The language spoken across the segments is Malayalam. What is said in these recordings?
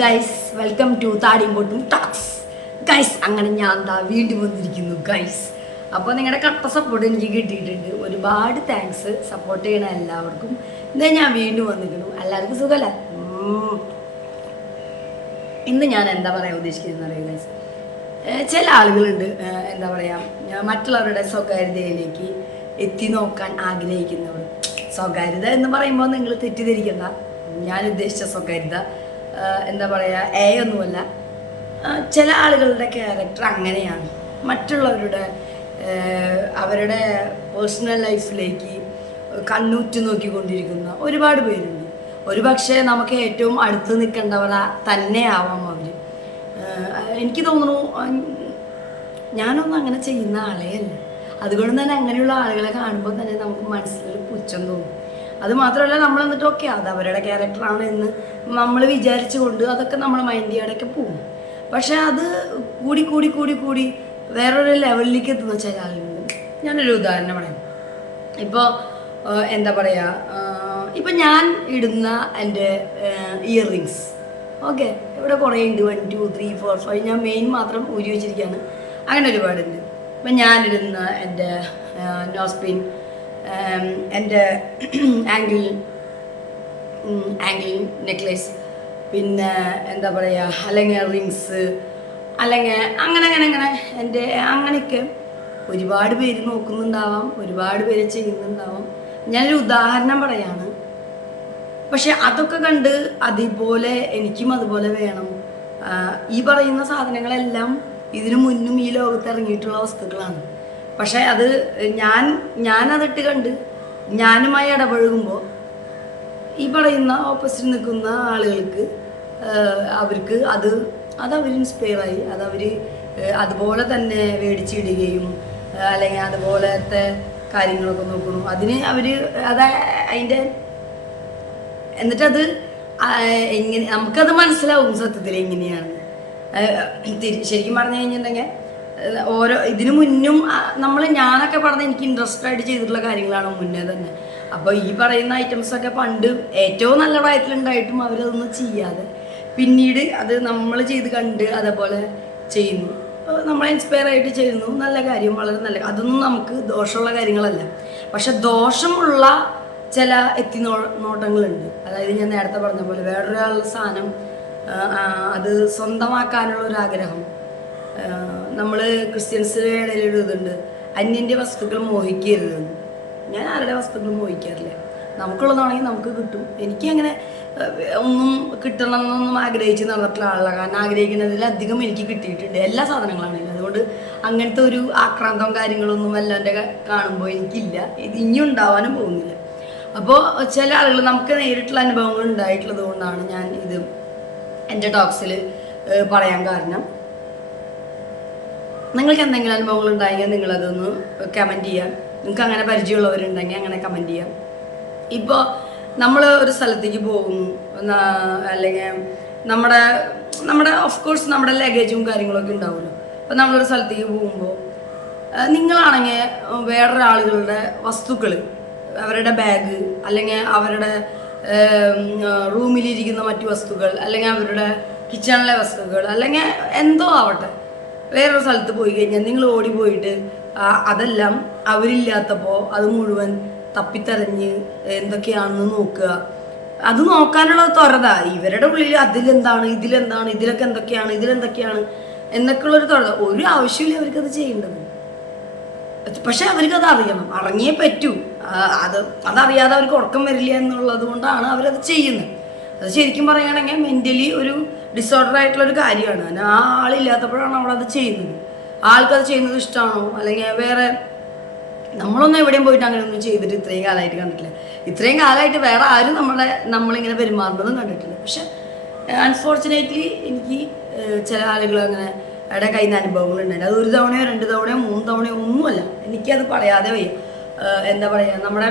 ഗൈസ്, വെൽക്കം ടു താടിമ്പോട്ടും ടോക്സ്. ഗൈസ്, അങ്ങനെ ഞാൻ എന്താ വീണ്ടും വന്നിരിക്കുന്നു ഗൈസ്. അപ്പോൾ നിങ്ങളുടെ കട്ട സപ്പോർട്ട് എനിക്ക് കിട്ടിയിട്ടുണ്ട്. ഒരുപാട് താങ്ക്സ് സപ്പോർട്ട് ചെയ്യണ എല്ലാവർക്കും. ഇന്ന് ഞാൻ വീണ്ടും വന്നിരിക്കുന്നു. എല്ലാവർക്കും സുഖമല്ലേ? ഇന്ന് ഞാൻ എന്താ പറയുക ഉദ്ദേശിക്കുന്നത് അറിയാം ഗൈസ്. ചില ആളുകളുണ്ട്, എന്താ പറയുക, മറ്റുള്ളവരുടെ സ്വകാര്യതയിലേക്ക് എത്തി നോക്കാൻ ആഗ്രഹിക്കുന്നവർ. സ്വകാര്യത എന്ന് പറയുമ്പോൾ നിങ്ങൾ തെറ്റിദ്ധരിക്കണ്ട. ഞാൻ ഉദ്ദേശിച്ച സ്വകാര്യത എന്താ പറയുക, ഒന്നുമല്ല. ചില ആളുകളുടെ ക്യാരക്ടർ അങ്ങനെയാണ്. മറ്റുള്ളവരുടെ അവരുടെ പേഴ്സണൽ ലൈഫിലേക്ക് കണ്ണൂറ്റ് നോക്കിക്കൊണ്ടിരിക്കുന്ന ഒരുപാട് പേരുണ്ട്. ഒരുപക്ഷെ നമുക്ക് ഏറ്റവും അടുത്ത് നിൽക്കേണ്ടവർ തന്നെ ആവാം അവർ. എനിക്ക് തോന്നുന്നു ഞാനൊന്നും അങ്ങനെ ചെയ്യുന്ന ആളേ അല്ല. അതുകൊണ്ട് തന്നെ അങ്ങനെയുള്ള ആളുകളെ കാണുമ്പോൾ തന്നെ നമുക്ക് മനസ്സിലൊരു പുച്ഛം തോന്നും. അത് മാത്രമല്ല, നമ്മൾ എന്നിട്ട് ഓക്കെ അത് അവരുടെ ക്യാരക്ടറാണ് എന്ന് നമ്മൾ വിചാരിച്ചുകൊണ്ട് അതൊക്കെ നമ്മൾ മൈൻഡ് ചെയ്യാടൊക്കെ പോകും. പക്ഷെ അത് കൂടി കൂടി കൂടി കൂടി വേറൊരു ലെവലിലേക്ക് എത്തുന്ന ചില ആളുകളുണ്ട്. ഞാനൊരു ഉദാഹരണം പറയാം. ഇപ്പോൾ എന്താ പറയുക, ഇപ്പം ഞാൻ ഇടുന്ന എൻ്റെ ഇയർ റിങ്സ് ഓക്കെ, ഇവിടെ കുറേ ഉണ്ട്, 1 2 3 4 5. ഞാൻ മെയിൻ മാത്രം ഊരി വെച്ചിരിക്കുകയാണ്. അങ്ങനെ ഒരുപാടുണ്ട്. ഇപ്പം ഞാനിടുന്ന എൻ്റെ നോസ്പിൻ, എൻ്റെ ആംഗിൾ നെക്ലേസ്, പിന്നെ എന്താ പറയുക, അല്ലെങ്കിൽ റിങ്സ്, അല്ലെങ്കിൽ അങ്ങനെ എൻ്റെ അങ്ങനെയൊക്കെ ഒരുപാട് പേര് നോക്കുന്നുണ്ടാവാം, ഒരുപാട് പേര് ചെയ്യുന്നുണ്ടാവാം. ഞാനൊരു ഉദാഹരണം പറയാണ്. പക്ഷെ അതൊക്കെ കണ്ട് അതുപോലെ എനിക്കും അതുപോലെ വേണം. ഈ പറയുന്ന സാധനങ്ങളെല്ലാം ഇതിനു മുന്നും ഈ ലോകത്ത് ഇറങ്ങിയിട്ടുള്ള വസ്തുക്കളാണ്. പക്ഷെ അത് ഞാനതിട്ട് കണ്ട് ഞാനുമായി ഇടപഴകുമ്പോൾ ഈ പറയുന്ന ഓപ്പോസിറ്റ് നിൽക്കുന്ന ആളുകൾക്ക് അവർക്ക് അവർ ഇൻസ്പയറായി, അതവർ അതുപോലെ തന്നെ മേടിച്ചിടുകയും അല്ലെങ്കിൽ അതുപോലത്തെ കാര്യങ്ങളൊക്കെ നോക്കണം. അതിന് അവർ അതിൻ്റെ എന്നിട്ടത് എങ്ങനെ നമുക്കത് മനസ്സിലാവും സത്യത്തിൽ എങ്ങനെയാണ്. ശരിക്കും പറഞ്ഞു കഴിഞ്ഞിട്ടുണ്ടെങ്കിൽ ഓരോ ഇതിനു മുന്നും ഞാനൊക്കെ പറഞ്ഞ എനിക്ക് ഇൻട്രസ്റ്റ് ആയിട്ട് ചെയ്തിട്ടുള്ള കാര്യങ്ങളാണ് മുന്നേ തന്നെ. അപ്പോൾ ഈ പറയുന്ന ഐറ്റംസൊക്കെ പണ്ട് ഏറ്റവും നല്ല പ്രായത്തിലുണ്ടായിട്ടും അവരതൊന്നും ചെയ്യാതെ പിന്നീട് അത് നമ്മൾ ചെയ്ത് കണ്ട് അതേപോലെ ചെയ്യുന്നു, നമ്മളെ ഇൻസ്പയർ ആയിട്ട് ചെയ്യുന്നു. നല്ല കാര്യം, വളരെ നല്ല. അതൊന്നും നമുക്ക് ദോഷമുള്ള കാര്യങ്ങളല്ല. പക്ഷെ ദോഷമുള്ള ചില നോട്ടങ്ങളുണ്ട്. അതായത് ഞാൻ നേരത്തെ പറഞ്ഞ പോലെ വേറൊരാളുടെ സാധനം അത് സ്വന്തമാക്കാനുള്ള ഒരു ആഗ്രഹം. നമ്മൾ ക്രിസ്ത്യൻസിൻ്റെ ഇടയിലൊരു ഇതുണ്ട്, അന്യൻ്റെ വസ്തുക്കൾ മോഹിക്കരുതെന്ന്. ഞാൻ ആരുടെ വസ്തുക്കൾ മോഹിക്കാറില്ല. നമുക്കുള്ളതാണെങ്കിൽ നമുക്ക് കിട്ടും. എനിക്കങ്ങനെ ഒന്നും കിട്ടണമെന്നൊന്നും ആഗ്രഹിച്ച് നടന്നിട്ടുള്ള ആളല്ല. കാരണം ആഗ്രഹിക്കുന്നതിലധികം എനിക്ക് കിട്ടിയിട്ടുണ്ട്, എല്ലാ സാധനങ്ങളാണെങ്കിലും. അതുകൊണ്ട് അങ്ങനത്തെ ഒരു ആക്രാന്തവും കാര്യങ്ങളൊന്നും എൻ്റെ കാണുമ്പോൾ എനിക്കില്ല. ഇത് ഇനിയും ഉണ്ടാവാനും പോകുന്നില്ല. അപ്പോൾ ചില ആളുകൾ നമുക്ക് നേരിട്ടുള്ള അനുഭവങ്ങൾ ഉണ്ടായിട്ടുള്ളത് കൊണ്ടാണ് ഞാൻ ഇത് എൻ്റെ ടോക്സിൽ പറയാൻ കാരണം. നിങ്ങൾക്ക് എന്തെങ്കിലും അനുഭവങ്ങൾ ഉണ്ടായെങ്കിൽ നിങ്ങളതൊന്ന് കമൻറ്റ് ചെയ്യാം. നിങ്ങൾക്ക് അങ്ങനെ പരിചയമുള്ളവരുണ്ടെങ്കിൽ അങ്ങനെ കമൻറ്റ് ചെയ്യാം. ഇപ്പോൾ നമ്മൾ ഒരു സ്ഥലത്തേക്ക് പോകുന്നു, അല്ലെങ്കിൽ നമ്മുടെ ഓഫ് കോഴ്സ് നമ്മുടെ ലഗേജും കാര്യങ്ങളൊക്കെ ഉണ്ടാവുമല്ലോ. അപ്പോൾ നമ്മളൊരു സ്ഥലത്തേക്ക് പോകുമ്പോൾ നിങ്ങളാണെങ്കിൽ വേറൊരാളുകളുടെ വസ്തുക്കൾ, അവരുടെ ബാഗ്, അല്ലെങ്കിൽ അവരുടെ റൂമിലിരിക്കുന്ന മറ്റു വസ്തുക്കൾ, അല്ലെങ്കിൽ അവരുടെ കിച്ചണിലെ വസ്തുക്കൾ, അല്ലെങ്കിൽ എന്തോ ആവട്ടെ, വേറൊരു സ്ഥലത്ത് പോയി കഴിഞ്ഞാൽ നിങ്ങൾ ഓടിപ്പോയിട്ട് അതെല്ലാം അവരില്ലാത്തപ്പോൾ അത് മുഴുവൻ തപ്പിത്തരഞ്ഞ് എന്തൊക്കെയാണെന്ന് നോക്കുക. അത് നോക്കാനുള്ള ത്വരത ഇവരുടെ ഉള്ളിൽ ഇതിലെന്താണ് ഇതിലൊക്കെ എന്തൊക്കെയാണ് എന്നൊക്കെയുള്ളൊരു ത്വരത. ഒരു ആവശ്യമില്ല അവർക്കത് ചെയ്യേണ്ടത്. പക്ഷെ അവർക്കത് അറിയണം, അറിഞ്ഞേ പറ്റൂ. അതറിയാതെ അവർക്ക് ഉറക്കം വരില്ല എന്നുള്ളത് കൊണ്ടാണ് അവരത് ചെയ്യുന്നത്. അത് ശരിക്കും പറയുകയാണെങ്കിൽ മെൻ്റലി ഒരു ഡിസോർഡർ ആയിട്ടുള്ളൊരു കാര്യമാണ്. ആ ആളില്ലാത്തപ്പോഴാണ് അവളത് ചെയ്യുന്നത്. ആൾക്കത് ചെയ്യുന്നത് ഇഷ്ടമാണോ, അല്ലെങ്കിൽ വേറെ നമ്മളൊന്നും എവിടെയും പോയിട്ട് അങ്ങനെയൊന്നും ചെയ്തിട്ട് ഇത്രയും കാലമായിട്ട് കണ്ടിട്ടില്ല. ഇത്രയും കാലമായിട്ട് വേറെ ആരും നമ്മളിങ്ങനെ പെരുമാറുന്നതും കണ്ടിട്ടില്ല. പക്ഷെ അൺഫോർച്ചുനേറ്റ്ലി എനിക്ക് ചില ആളുകൾ അങ്ങനെ അവിടെ കയ്യിൽ നിന്ന് അനുഭവങ്ങളുണ്ടായിരുന്നു. അത് 1 തവണയോ 2 തവണയോ 3 തവണയോ ഒന്നുമല്ല. എനിക്കത് പറയാതെ വയ്യ. എന്താ പറയുക, നമ്മുടെ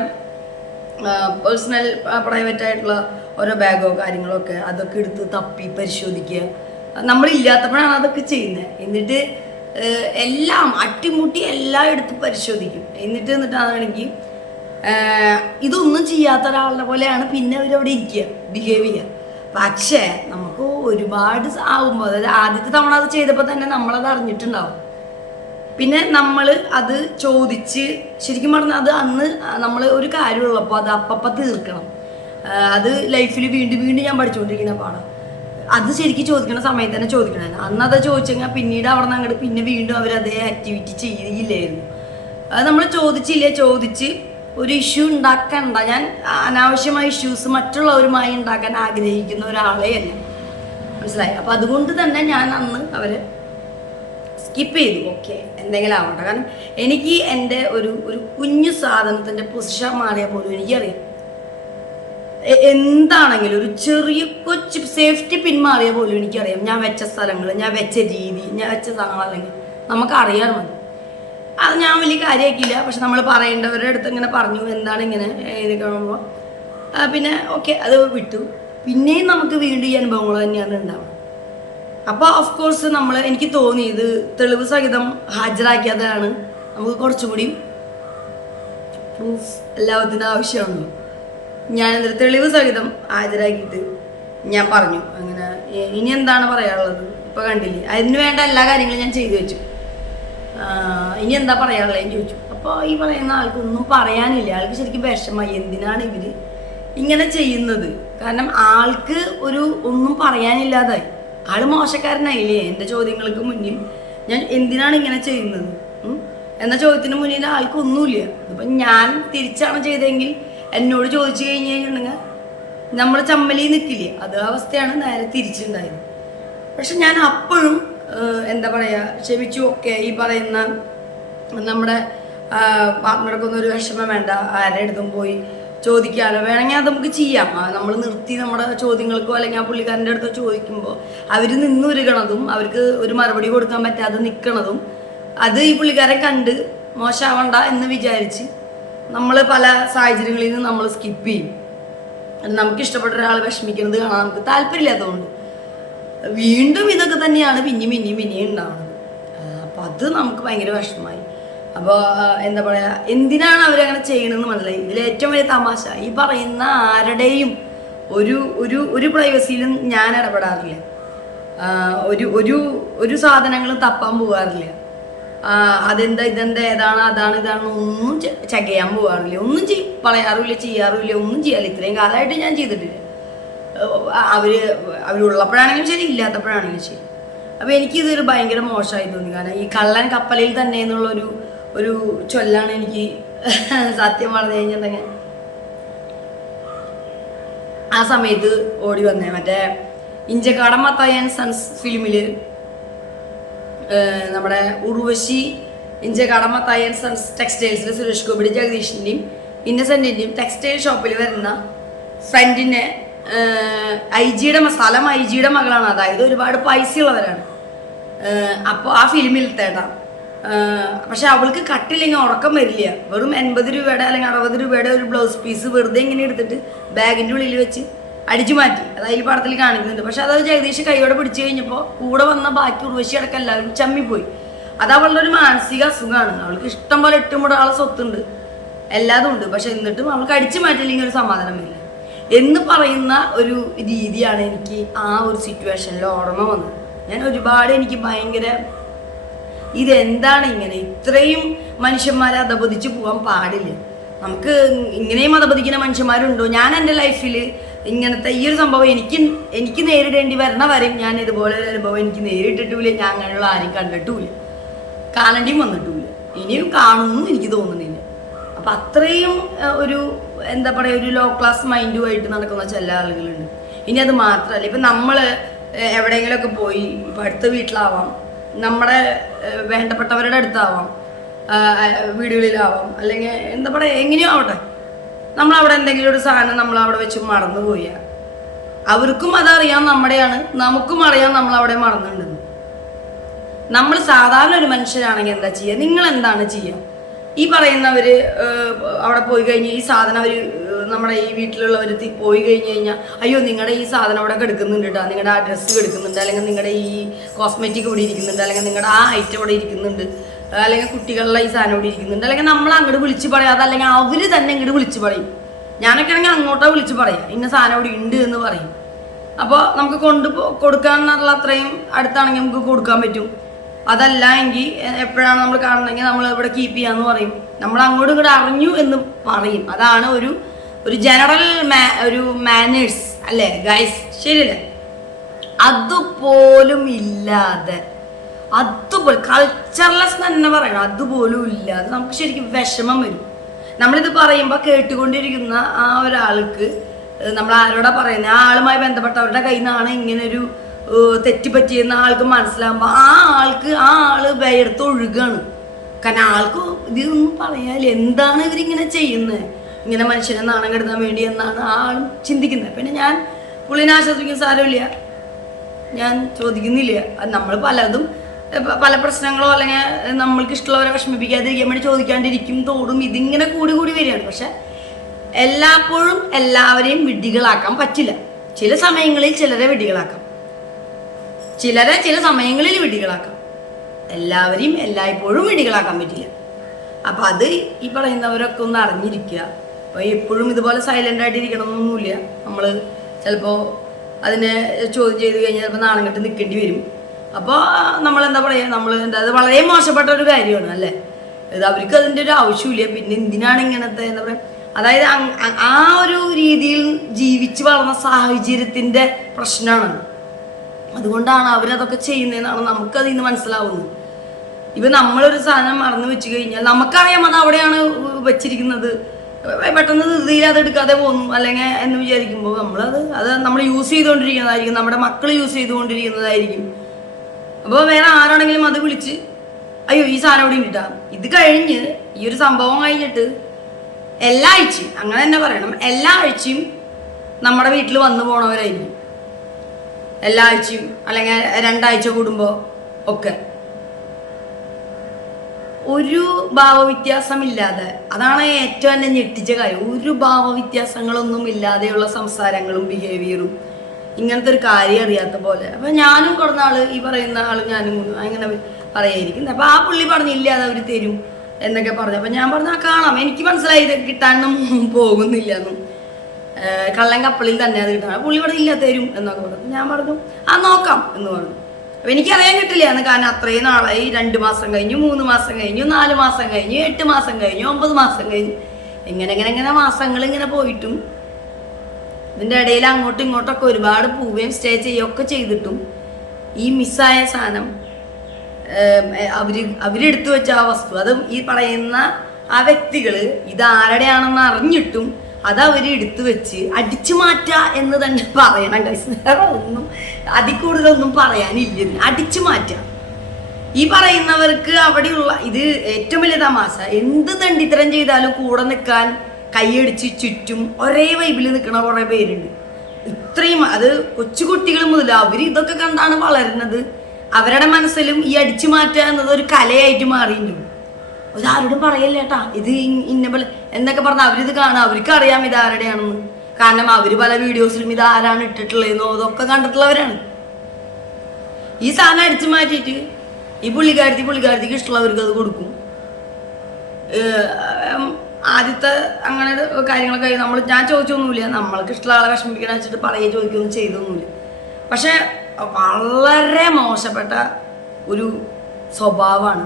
പേഴ്സണൽ പ്രൈവറ്റ് ആയിട്ടുള്ള ഓരോ ബാഗോ കാര്യങ്ങളോ ഒക്കെ അതൊക്കെ എടുത്ത് തപ്പി പരിശോധിക്കുക. നമ്മളില്ലാത്തപ്പോഴാണ് അതൊക്കെ ചെയ്യുന്നത്. എന്നിട്ട് എല്ലാം അട്ടിമുട്ടി എല്ലാം എടുത്ത് പരിശോധിക്കും. എന്നിട്ടാണെങ്കിൽ ഇതൊന്നും ചെയ്യാത്ത ഒരാളുടെ പോലെയാണ് പിന്നെ അവരവിടെ ഇരിക്കുക, ബിഹേവ് ചെയ്യുക. പക്ഷേ നമുക്ക് ഒരുപാട് ആവുമ്പോൾ, അതായത് ആദ്യത്തെ തവണ അത് ചെയ്തപ്പോൾ തന്നെ നമ്മളത് അറിഞ്ഞിട്ടുണ്ടാവും. പിന്നെ നമ്മൾ അത് ചോദിച്ച്, ശരിക്കും പറഞ്ഞാൽ അത് അന്ന് നമ്മൾ ഒരു കാര്യമുള്ളപ്പോൾ അത് അപ്പം തീർക്കണം. അത് ലൈഫിൽ വീണ്ടും വീണ്ടും ഞാൻ പഠിച്ചുകൊണ്ടിരിക്കുന്ന പാടാണ്. അത് ശരിക്കും ചോദിക്കുന്ന സമയത്ത് തന്നെ ചോദിക്കണം. അന്ന് അത് ചോദിച്ചു കഴിഞ്ഞാൽ പിന്നീട് അവിടെ നിന്ന് അങ്ങോട്ട് പിന്നെ വീണ്ടും അവർ അതേ ആക്ടിവിറ്റി ചെയ്യില്ലായിരുന്നു. അത് നമ്മൾ ചോദിച്ച് ഒരു ഇഷ്യൂ ഉണ്ടാക്കണ്ട. ഞാൻ അനാവശ്യമായ ഇഷ്യൂസ് മറ്റുള്ളവരുമായി ഉണ്ടാക്കാൻ ആഗ്രഹിക്കുന്ന ഒരാളെ അല്ല, മനസ്സിലായി. അപ്പം അതുകൊണ്ട് തന്നെ ഞാൻ അന്ന് അവരെ സ്കിപ്പ് ചെയ്തു. ഓക്കെ, എന്തെങ്കിലും ആവട്ടെ. കാരണം എനിക്ക് എൻ്റെ ഒരു കുഞ്ഞു സാധനത്തിൻ്റെ പൊസിഷൻ മാറിയാൽ പോലും എനിക്കറിയാം. എന്താണെങ്കിലും ഒരു ചെറിയ കൊച്ചു സേഫ്റ്റി പിന്മാറിയാൽ പോലും എനിക്കറിയാം. ഞാൻ വെച്ച സ്ഥലങ്ങൾ, ഞാൻ വെച്ച രീതി, ഞാൻ വെച്ച സാധനങ്ങൾ അല്ലെങ്കിൽ നമുക്കറിയാൻ മതി. അത് ഞാൻ വലിയ കാര്യമാക്കിയില്ല. പക്ഷെ നമ്മൾ പറയേണ്ടവരുടെ അടുത്ത് ഇങ്ങനെ പറഞ്ഞു എന്താണ് ഇങ്ങനെ ഇത് കാണുമ്പോൾ പിന്നെ ഓക്കെ അത് വിട്ടു. പിന്നെയും നമുക്ക് വീണ്ടും ഈ അനുഭവങ്ങൾ തന്നെയാണ് ഉണ്ടാവുന്നത്. അപ്പോൾ ഓഫ് കോഴ്സ് എനിക്ക് തോന്നി ഇത് തെളിവ് സഹിതം ഹാജരാക്കിയതാണ് നമുക്ക് കുറച്ചും കൂടി പ്രൂഫ് എല്ലാത്തിനും ആവശ്യമാണല്ലോ. ഞാൻ തെളിവ് സഹിതം ഹാജരാക്കിയിട്ട് ഞാൻ പറഞ്ഞു അങ്ങനെ ഇനി എന്താണ് പറയാനുള്ളത്, ഇപ്പം കണ്ടില്ലേ, അതിന് വേണ്ട എല്ലാ കാര്യങ്ങളും ഞാൻ ചെയ്തു വെച്ചു. ഇനി എന്താ പറയാനുള്ളതെന്ന് ചോദിച്ചു. അപ്പോൾ ഈ പറയുന്ന ആൾക്കൊന്നും പറയാനില്ല. ആൾക്ക് ശരിക്കും വിഷമമായി, എന്തിനാണ് ഇവർ ഇങ്ങനെ ചെയ്യുന്നത്. കാരണം ആൾക്ക് ഒന്നും പറയാനില്ലാതായി. ആൾ മോശക്കാരനായില്ലേ എൻ്റെ ചോദ്യങ്ങൾക്ക് മുന്നിൽ. ഞാൻ എന്തിനാണ് ഇങ്ങനെ ചെയ്യുന്നത് എന്ന ചോദ്യത്തിന് മുന്നിൽ ആൾക്കൊന്നുമില്ല. ഇപ്പം ഞാൻ തിരിച്ചാണ് ചെയ്തതെങ്കിൽ എന്നോട് ചോദിച്ചു കഴിഞ്ഞ് കഴിഞ്ഞിട്ടുണ്ടെങ്കിൽ നമ്മൾ ചമ്മലി നിൽക്കില്ലേ, അത് അവസ്ഥയാണ് നേരെ തിരിച്ചുണ്ടായത്. പക്ഷെ ഞാൻ അപ്പോഴും എന്താ പറയുക ക്ഷമിച്ചു. ഒക്കെ ഈ പറയുന്ന നമ്മുടെ പാർട്ട്ണർക്കൊന്നും ഒരു വിഷമം വേണ്ട, ആരുടെ അടുത്തും പോയി ചോദിക്കാമല്ലോ, വേണമെങ്കിൽ അത് നമുക്ക് ചെയ്യാം. നമ്മൾ നിർത്തി നമ്മുടെ ചോദ്യങ്ങൾക്കോ അല്ലെങ്കിൽ ആ പുള്ളിക്കാരൻ്റെ അടുത്തോ ചോദിക്കുമ്പോൾ അവർ നിന്നുരുകണതും അവർക്ക് ഒരു മറുപടി കൊടുക്കാൻ പറ്റാതെ നിൽക്കണതും അത് ഈ പുള്ളിക്കാരെ കണ്ട് മോശമാവണ്ട എന്ന് വിചാരിച്ച് നമ്മൾ പല സാഹചര്യങ്ങളിൽ നിന്ന് നമ്മൾ സ്കിപ്പ് ചെയ്യും. നമുക്ക് ഇഷ്ടപ്പെട്ട ഒരാൾ വിഷമിക്കുന്നത് കാണാൻ നമുക്ക് താല്പര്യമില്ലാത്തതുകൊണ്ട് വീണ്ടും ഇതൊക്കെ തന്നെയാണ് പിന്നെയും ഉണ്ടാവുന്നത്. അപ്പം അത് നമുക്ക് ഭയങ്കര വിഷമമായി. അപ്പോൾ എന്താ പറയുക, എന്തിനാണ് അവരങ്ങനെ ചെയ്യണമെന്ന് മനസ്സിലായി. ഇതിലേറ്റവും വലിയ തമാശ, ഈ പറയുന്ന ആരുടെയും ഒരു പ്രൈവസിയിലും ഞാൻ ഇടപെടാറില്ല. ഒരു സാധനങ്ങളും തപ്പാൻ പോകാറില്ല. അതെന്താ ഇതെന്താ ഏതാണ് അതാണ് ഒന്നും ചകയാൻ പോകാറില്ല. ഒന്നും പറയാറില്ല, ചെയ്യാറില്ല, ഒന്നും ചെയ്യാറില്ല. ഇത്രയും കാലമായിട്ട് ഞാൻ ചെയ്തിട്ടില്ല. അവരുള്ളപ്പോഴാണെങ്കിലും ശരി, ഇല്ലാത്തപ്പോഴാണെങ്കിലും ശരി. അപ്പോൾ എനിക്കിതൊരു ഭയങ്കര മോശമായി തോന്നി. കാരണം ഈ കള്ളൻ കപ്പലിൽ തന്നെ ഒരു ചൊല്ലാണ് എനിക്ക് സത്യം പറഞ്ഞു കഴിഞ്ഞിട്ടുണ്ടെങ്കിൽ ആ സമയത്ത് ഓടി വന്നേ. മറ്റേ ഇഞ്ചക്കാടൻ മത്തായി ആൻഡ് സൺസ് ഫിലിമിൽ നമ്മുടെ ഉർവശി ഇഞ്ചക്കാടൻ മത്തായി ആൻഡ് സൺസ് ടെക്സ്റ്റൈൽസിൽ സുരേഷ് ഗോപിയുടെ ജഗദീഷിൻ്റെയും ഇന്നസെൻറ്റിൻ്റെയും ടെക്സ്റ്റൈൽ ഷോപ്പിൽ വരുന്ന ഫ്രണ്ടിനെ സ്ഥലം ഐ ജിയുടെ മകളാണ്. അതായത് ഒരുപാട് പൈസ ഉള്ളവരാണ്. അപ്പോൾ ആ ഫിലിമിലത്തേട്ടാ. പക്ഷെ അവൾക്ക് കട്ടില്ലെങ്കിൽ ഉറക്കം വരില്ല. വെറും 80 രൂപയുടെ അല്ലെങ്കിൽ 60 രൂപയുടെ ഒരു ബ്ലൗസ് പീസ് വെറുതെ ഇങ്ങനെ എടുത്തിട്ട് ബാഗിൻ്റെ ഉള്ളിൽ വെച്ച് അടിച്ചു മാറ്റി. അതായത് ഈ പടത്തിൽ കാണിക്കുന്നുണ്ട്. പക്ഷെ അത് ജഗദീഷ് കൈയോടെ പിടിച്ചു കഴിഞ്ഞപ്പോൾ കൂടെ വന്ന ബാക്കി ഉർവശി അടക്കം എല്ലാവരും ചമ്മിപ്പോയി. അത് അവളുടെ ഒരു മാനസിക അസുഖമാണ്. അവൾക്ക് ഇഷ്ടം പോലെ 8 ആളെ സ്വത്തുണ്ട്, എല്ലാതും ഉണ്ട്. പക്ഷെ എന്നിട്ടും അവൾക്ക് അടിച്ചു മാറ്റില്ലെങ്കിൽ ഒരു സമാധാനമില്ല എന്ന് പറയുന്ന ഒരു രീതിയാണ് എനിക്ക് ആ ഒരു സിറ്റുവേഷനിൽ ഓർമ്മ വന്നത്. ഞാൻ ഒരുപാട് എനിക്ക് ഭയങ്കര ഇതെന്താണ് ഇങ്ങനെ ഇത്രയും മനുഷ്യന്മാരെ അധപതിച്ച് പോകാൻ പാടില്ല. നമുക്ക് ഇങ്ങനെയും അധപതിക്കുന്ന മനുഷ്യന്മാരുണ്ടോ? ഞാൻ എൻ്റെ ലൈഫിൽ ഇങ്ങനത്തെ ഈ ഒരു സംഭവം എനിക്ക് നേരിടേണ്ടി വരണ വരെയും ഞാൻ ഇതുപോലെ ഒരു അനുഭവം എനിക്ക് നേരിട്ടിട്ടുമില്ല. ഞാൻ അങ്ങനെയുള്ള ആരും കണ്ടിട്ടുമില്ല, കാണേണ്ടിയും വന്നിട്ടുമില്ല, ഇനിയും കാണുമെന്നും എനിക്ക് തോന്നുന്നില്ല. അപ്പം അത്രയും എന്താ പറയുക ഒരു ലോ ക്ലാസ് മൈൻഡുമായിട്ട് നടക്കുന്ന ചില ആളുകളുണ്ട്. ഇനി അത് മാത്രമല്ല, ഇപ്പം നമ്മൾ എവിടെയെങ്കിലുമൊക്കെ പോയി, ഇപ്പം അടുത്ത വീട്ടിലാവാം, നമ്മുടെ വേണ്ടപ്പെട്ടവരുടെ അടുത്താവാം, വീടുകളിലാവാം, അല്ലെങ്കിൽ എന്താ പറയുക എങ്ങനെയോ ആവട്ടെ, നമ്മളവിടെ എന്തെങ്കിലും ഒരു സാധനം നമ്മൾ അവിടെ വെച്ച് മറന്നു പോയാൽ അവർക്കും അതറിയാം നമ്മുടെയാണ്, നമുക്കും അറിയാം നമ്മളവിടെ മറന്നിട്ടുണ്ടെന്ന്. നമ്മൾ സാധാരണ ഒരു മനുഷ്യരാണെങ്കിൽ എന്താ ചെയ്യുക? നിങ്ങൾ എന്താണ് ചെയ്യുക? ഈ പറയുന്നവർ അവിടെ പോയി കഴിഞ്ഞ് ഈ സാധനം അവർ നമ്മുടെ ഈ വീട്ടിലുള്ളവർ പോയി കഴിഞ്ഞ് കഴിഞ്ഞാൽ അയ്യോ നിങ്ങളുടെ ഈ സാധനം അവിടെ കിടക്കുന്നുണ്ട് കേട്ടോ, നിങ്ങളുടെ ആ ഡ്രസ്സ് കിടക്കുന്നുണ്ട്, അല്ലെങ്കിൽ നിങ്ങളുടെ ഈ കോസ്മെറ്റിക് ഇവിടെ ഇരിക്കുന്നുണ്ട്, അല്ലെങ്കിൽ നിങ്ങളുടെ ആ ഐറ്റം ഇവിടെ ഇരിക്കുന്നുണ്ട്, അല്ലെങ്കിൽ കുട്ടികളുടെ ഈ സാധനം ഇവിടെ ഇരിക്കുന്നുണ്ട്, അല്ലെങ്കിൽ നമ്മൾ അങ്ങോട്ട് വിളിച്ച് പറയാതെ അല്ലെങ്കിൽ അവർ തന്നെ ഇങ്ങോട്ട് വിളിച്ച് പറയും. ഞാനൊക്കെ ആണെങ്കിൽ അങ്ങോട്ടോ വിളിച്ച് പറയാം ഇന്ന സാധനം ഇവിടെ ഉണ്ട് എന്ന് പറയും. അപ്പോൾ നമുക്ക് കൊടുക്കാനുള്ള അത്രയും അടുത്താണെങ്കിൽ നമുക്ക് കൊടുക്കാൻ പറ്റും. അതല്ല എങ്കിൽ എപ്പോഴാണ് നമ്മൾ കാണണമെങ്കിൽ നമ്മൾ ഇവിടെ കീപ്പ് ചെയ്യാന്ന് പറയും. നമ്മൾ അങ്ങോട്ടും ഇങ്ങോട്ട് അറിഞ്ഞു എന്ന് പറയും. അതാണ് ഒരു ജനറൽ ഒരു മാനേഴ്സ് അല്ലേ ഗൈസ്, ശരിയല്ലേ? അതുപോലും ഇല്ലാതെ, അതുപോലെ കൾച്ചർലെസ് തന്നെ പറയണം, അതുപോലും ഇല്ലാതെ നമുക്ക് ശരിക്കും വിഷമം വരും. നമ്മളിത് പറയുമ്പോൾ കേട്ടുകൊണ്ടിരിക്കുന്ന ആ ഒരാൾക്ക് നമ്മൾ ആരോടാ പറയുന്നത്, ആ ആളുമായി ബന്ധപ്പെട്ടവരുടെ കയ്യിൽ നിന്നാണ് ഇങ്ങനൊരു തെറ്റ് പറ്റിയെന്ന ആൾക്ക് മനസ്സിലാകുമ്പോൾ ആ ആള് വേർത്ത് ഒഴുകാണ്. കാരണം ആൾക്ക് ഇതൊന്നും പറയാല്ലേ, എന്താണ് ഇവരിങ്ങനെ ചെയ്യുന്നത്, ഇങ്ങനെ മനുഷ്യനെ നാണം കെടുത്താൻ വേണ്ടി എന്നാണ് ആ ആളും ചിന്തിക്കുന്നത്. പിന്നെ ഞാൻ പുള്ളിനെ ആശ്വസിപ്പിക്കുന്ന സാരമില്ല, ഞാൻ ചോദിക്കുന്നില്ല. നമ്മൾ പലതും പല പ്രശ്നങ്ങളോ അല്ലെങ്കിൽ നമ്മൾക്ക് ഇഷ്ടമുള്ളവരെ വിഷമിപ്പിക്കാതിരിക്കാൻ വേണ്ടി ചോദിക്കാണ്ടിരിക്കും തോടും ഇതിങ്ങനെ കൂടി വരികയാണ്. പക്ഷെ എല്ലായ്പ്പോഴും എല്ലാവരെയും വിഡ്ഢികളാക്കാൻ പറ്റില്ല. ചില സമയങ്ങളിൽ ചിലരെ വിഡ്ഢികളാക്കാം, ചില സമയങ്ങളിൽ വിഡ്ഢികളാക്കാം. എല്ലാവരെയും എല്ലായ്പ്പോഴും വിഡ്ഢികളാക്കാൻ പറ്റില്ല. അപ്പം അത് ഈ പറയുന്നവരൊക്കെ ഒന്ന് അറിഞ്ഞിരിക്കുക. അപ്പോൾ എപ്പോഴും ഇതുപോലെ സൈലൻ്റ് ആയിട്ട് ഇരിക്കണമെന്നൊന്നുമില്ല. നമ്മൾ ചിലപ്പോൾ അതിനെ ചോദ്യം ചെയ്ത് കഴിഞ്ഞാൽ ചിലപ്പോൾ നാണം കെട്ട് നിൽക്കേണ്ടി വരും. അപ്പോൾ നമ്മളെന്താ പറയുക, അത് വളരെ മോശപ്പെട്ട ഒരു കാര്യമാണ് അല്ലേ. ഇത് അവർക്ക് അതിൻ്റെ ഒരു ആവശ്യമില്ല. പിന്നെ എന്തിനാണ് ഇങ്ങനത്തെ എന്താ പറയുക, അതായത് ആ ഒരു രീതിയിൽ ജീവിച്ച് വളർന്ന സാഹചര്യത്തിൻ്റെ പ്രശ്നമാണ്. അതുകൊണ്ടാണ് അവരതൊക്കെ ചെയ്യുന്നതെന്നാണ് നമുക്കതിൽ നിന്ന് മനസ്സിലാവുന്നത്. ഇപ്പം നമ്മളൊരു സാധനം മറന്നു വെച്ച് കഴിഞ്ഞാൽ നമുക്കറിയാം അത് അവിടെയാണ് വെച്ചിരിക്കുന്നത്, പെട്ടെന്ന് ധൃതിയിൽ അത് എടുക്കാതെ പോകുന്നു അല്ലെങ്കിൽ എന്ന് വിചാരിക്കുമ്പോൾ അത് നമ്മൾ യൂസ് ചെയ്തുകൊണ്ടിരിക്കുന്നതായിരിക്കും, നമ്മുടെ മക്കൾ യൂസ് ചെയ്തുകൊണ്ടിരിക്കുന്നതായിരിക്കും. അപ്പോൾ വേറെ ആരാണെങ്കിലും അത് വിളിച്ച് അയ്യോ ഈ സാധനം ഇവിടെ ഇട്ടാം. ഇത് കഴിഞ്ഞ് ഈ ഒരു സംഭവം കഴിഞ്ഞിട്ട് എല്ലാ ആഴ്ചയും, അങ്ങനെ തന്നെ പറയണം, എല്ലാ ആഴ്ചയും നമ്മുടെ വീട്ടിൽ വന്നു പോണവരായിരിക്കും. എല്ലാ ആഴ്ചയും അല്ലെങ്കിൽ 2 ആഴ്ച കൂടുമ്പോൾ ഒക്കെ ഒരു ഭാവവ്യത്യാസമില്ലാതെ, അതാണ് ഏറ്റവും എന്നെ ഞെട്ടിച്ച കാര്യം, ഒരു ഭാവവ്യത്യാസങ്ങളൊന്നും ഇല്ലാതെയുള്ള സംസാരങ്ങളും ബിഹേവിയറും, ഇങ്ങനത്തെ ഒരു കാര്യം അറിയാത്ത പോലെ. അപ്പം ഞാനും കുറഞ്ഞ ആള് ഈ പറയുന്ന ആള് ഞാനും അങ്ങനെ പറയായിരിക്കുന്നത്. അപ്പം ആ പുള്ളി പറഞ്ഞില്ല അത് അവർ തരും എന്നൊക്കെ പറഞ്ഞു. അപ്പം ഞാൻ പറഞ്ഞു കാണാം, എനിക്ക് മനസ്സിലായി ഇത് കിട്ടാനൊന്നും പോകുന്നില്ല എന്നും, കള്ളൻ കപ്പലിൽ തന്നെ അത് കിട്ടണം. പുള്ളി പറഞ്ഞില്ല തരും എന്നൊക്കെ പറഞ്ഞു. ഞാൻ പറഞ്ഞു നോക്കാം എന്ന് പറഞ്ഞു. അപ്പം എനിക്കറിയാൻ കിട്ടില്ല എന്ന്, കാരണം അത്രയും നാളായി. 2 മാസം കഴിഞ്ഞു, 3 മാസം കഴിഞ്ഞു, 4 മാസം കഴിഞ്ഞു, 8 മാസം കഴിഞ്ഞു, 9 മാസം കഴിഞ്ഞു, എങ്ങനെ മാസങ്ങൾ ഇങ്ങനെ പോയിട്ടും ഇതിൻ്റെ ഇടയിൽ അങ്ങോട്ടും ഇങ്ങോട്ടൊക്കെ ഒരുപാട് പോവുകയും സ്റ്റേ ചെയ്യുകയൊക്കെ ചെയ്തിട്ടും ഈ മിസ്സായ സാധനം അവരെടുത്തു വെച്ച ആ വസ്തു, അതും ഈ പറയുന്ന ആ വ്യക്തികൾ ഇതാരുടെയാണെന്ന് അറിഞ്ഞിട്ടും അത് എടുത്തു വെച്ച് അടിച്ചു മാറ്റുക എന്ന് തന്നെ പറയണം ഗൈസ്. വേറെ ഒന്നും അതിൽ കൂടുതലൊന്നും പറയാനില്ല. അടിച്ചു മാറ്റുക. ഈ പറയുന്നവർക്ക് അവിടെയുള്ള ഇത് ഏറ്റവും വലിയ തമാശ, എന്ത് തണ്ടിത്തരം ചെയ്താലും കൂടെ നിൽക്കാൻ കൈയടിച്ച് ചുറ്റും ഒരേ വൈബിൽ നിൽക്കുന്ന കുറേ പേരുണ്ട്. ഇത്രയും അത് കൊച്ചുകുട്ടികൾ മുതൽ അവർ ഇതൊക്കെ കണ്ടാണ് വളരുന്നത്. അവരുടെ മനസ്സിലും ഈ അടിച്ചു മാറ്റുക എന്നത് ഒരു കലയായിട്ട് മാറിയിട്ടുണ്ട്. ഇതാരോടും പറയല്ലേ കേട്ടാ ഇത് ഇന്നപോലെ എന്നൊക്കെ പറഞ്ഞാൽ അവരിത് കാണുക, അവർക്ക് അറിയാം ഇതാരുടെയാണെന്ന്. കാരണം അവർ പല വീഡിയോസിലും ഇത് ആരാണ് ഇട്ടിട്ടുള്ളതെന്നോ അതൊക്കെ കണ്ടിട്ടുള്ളവരാണ്. ഈ സാധനം അടിച്ചു മാറ്റിയിട്ട് ഈ പുള്ളിക്കാരത്തിക്ക് ഇഷ്ടമുള്ളവർക്ക് അത് കൊടുക്കും. ആദ്യത്തെ അങ്ങനെ കാര്യങ്ങളൊക്കെ ഞാൻ ചോദിച്ചൊന്നുമില്ല, നമ്മൾക്ക് ഇഷ്ടമുള്ള ആളെ വിഷമിപ്പിക്കണ വെച്ചിട്ട് പറയുക ചോദിക്കുകയൊന്നും ചെയ്തൊന്നുമില്ല. പക്ഷെ വളരെ മോശപ്പെട്ട ഒരു സ്വഭാവമാണ്.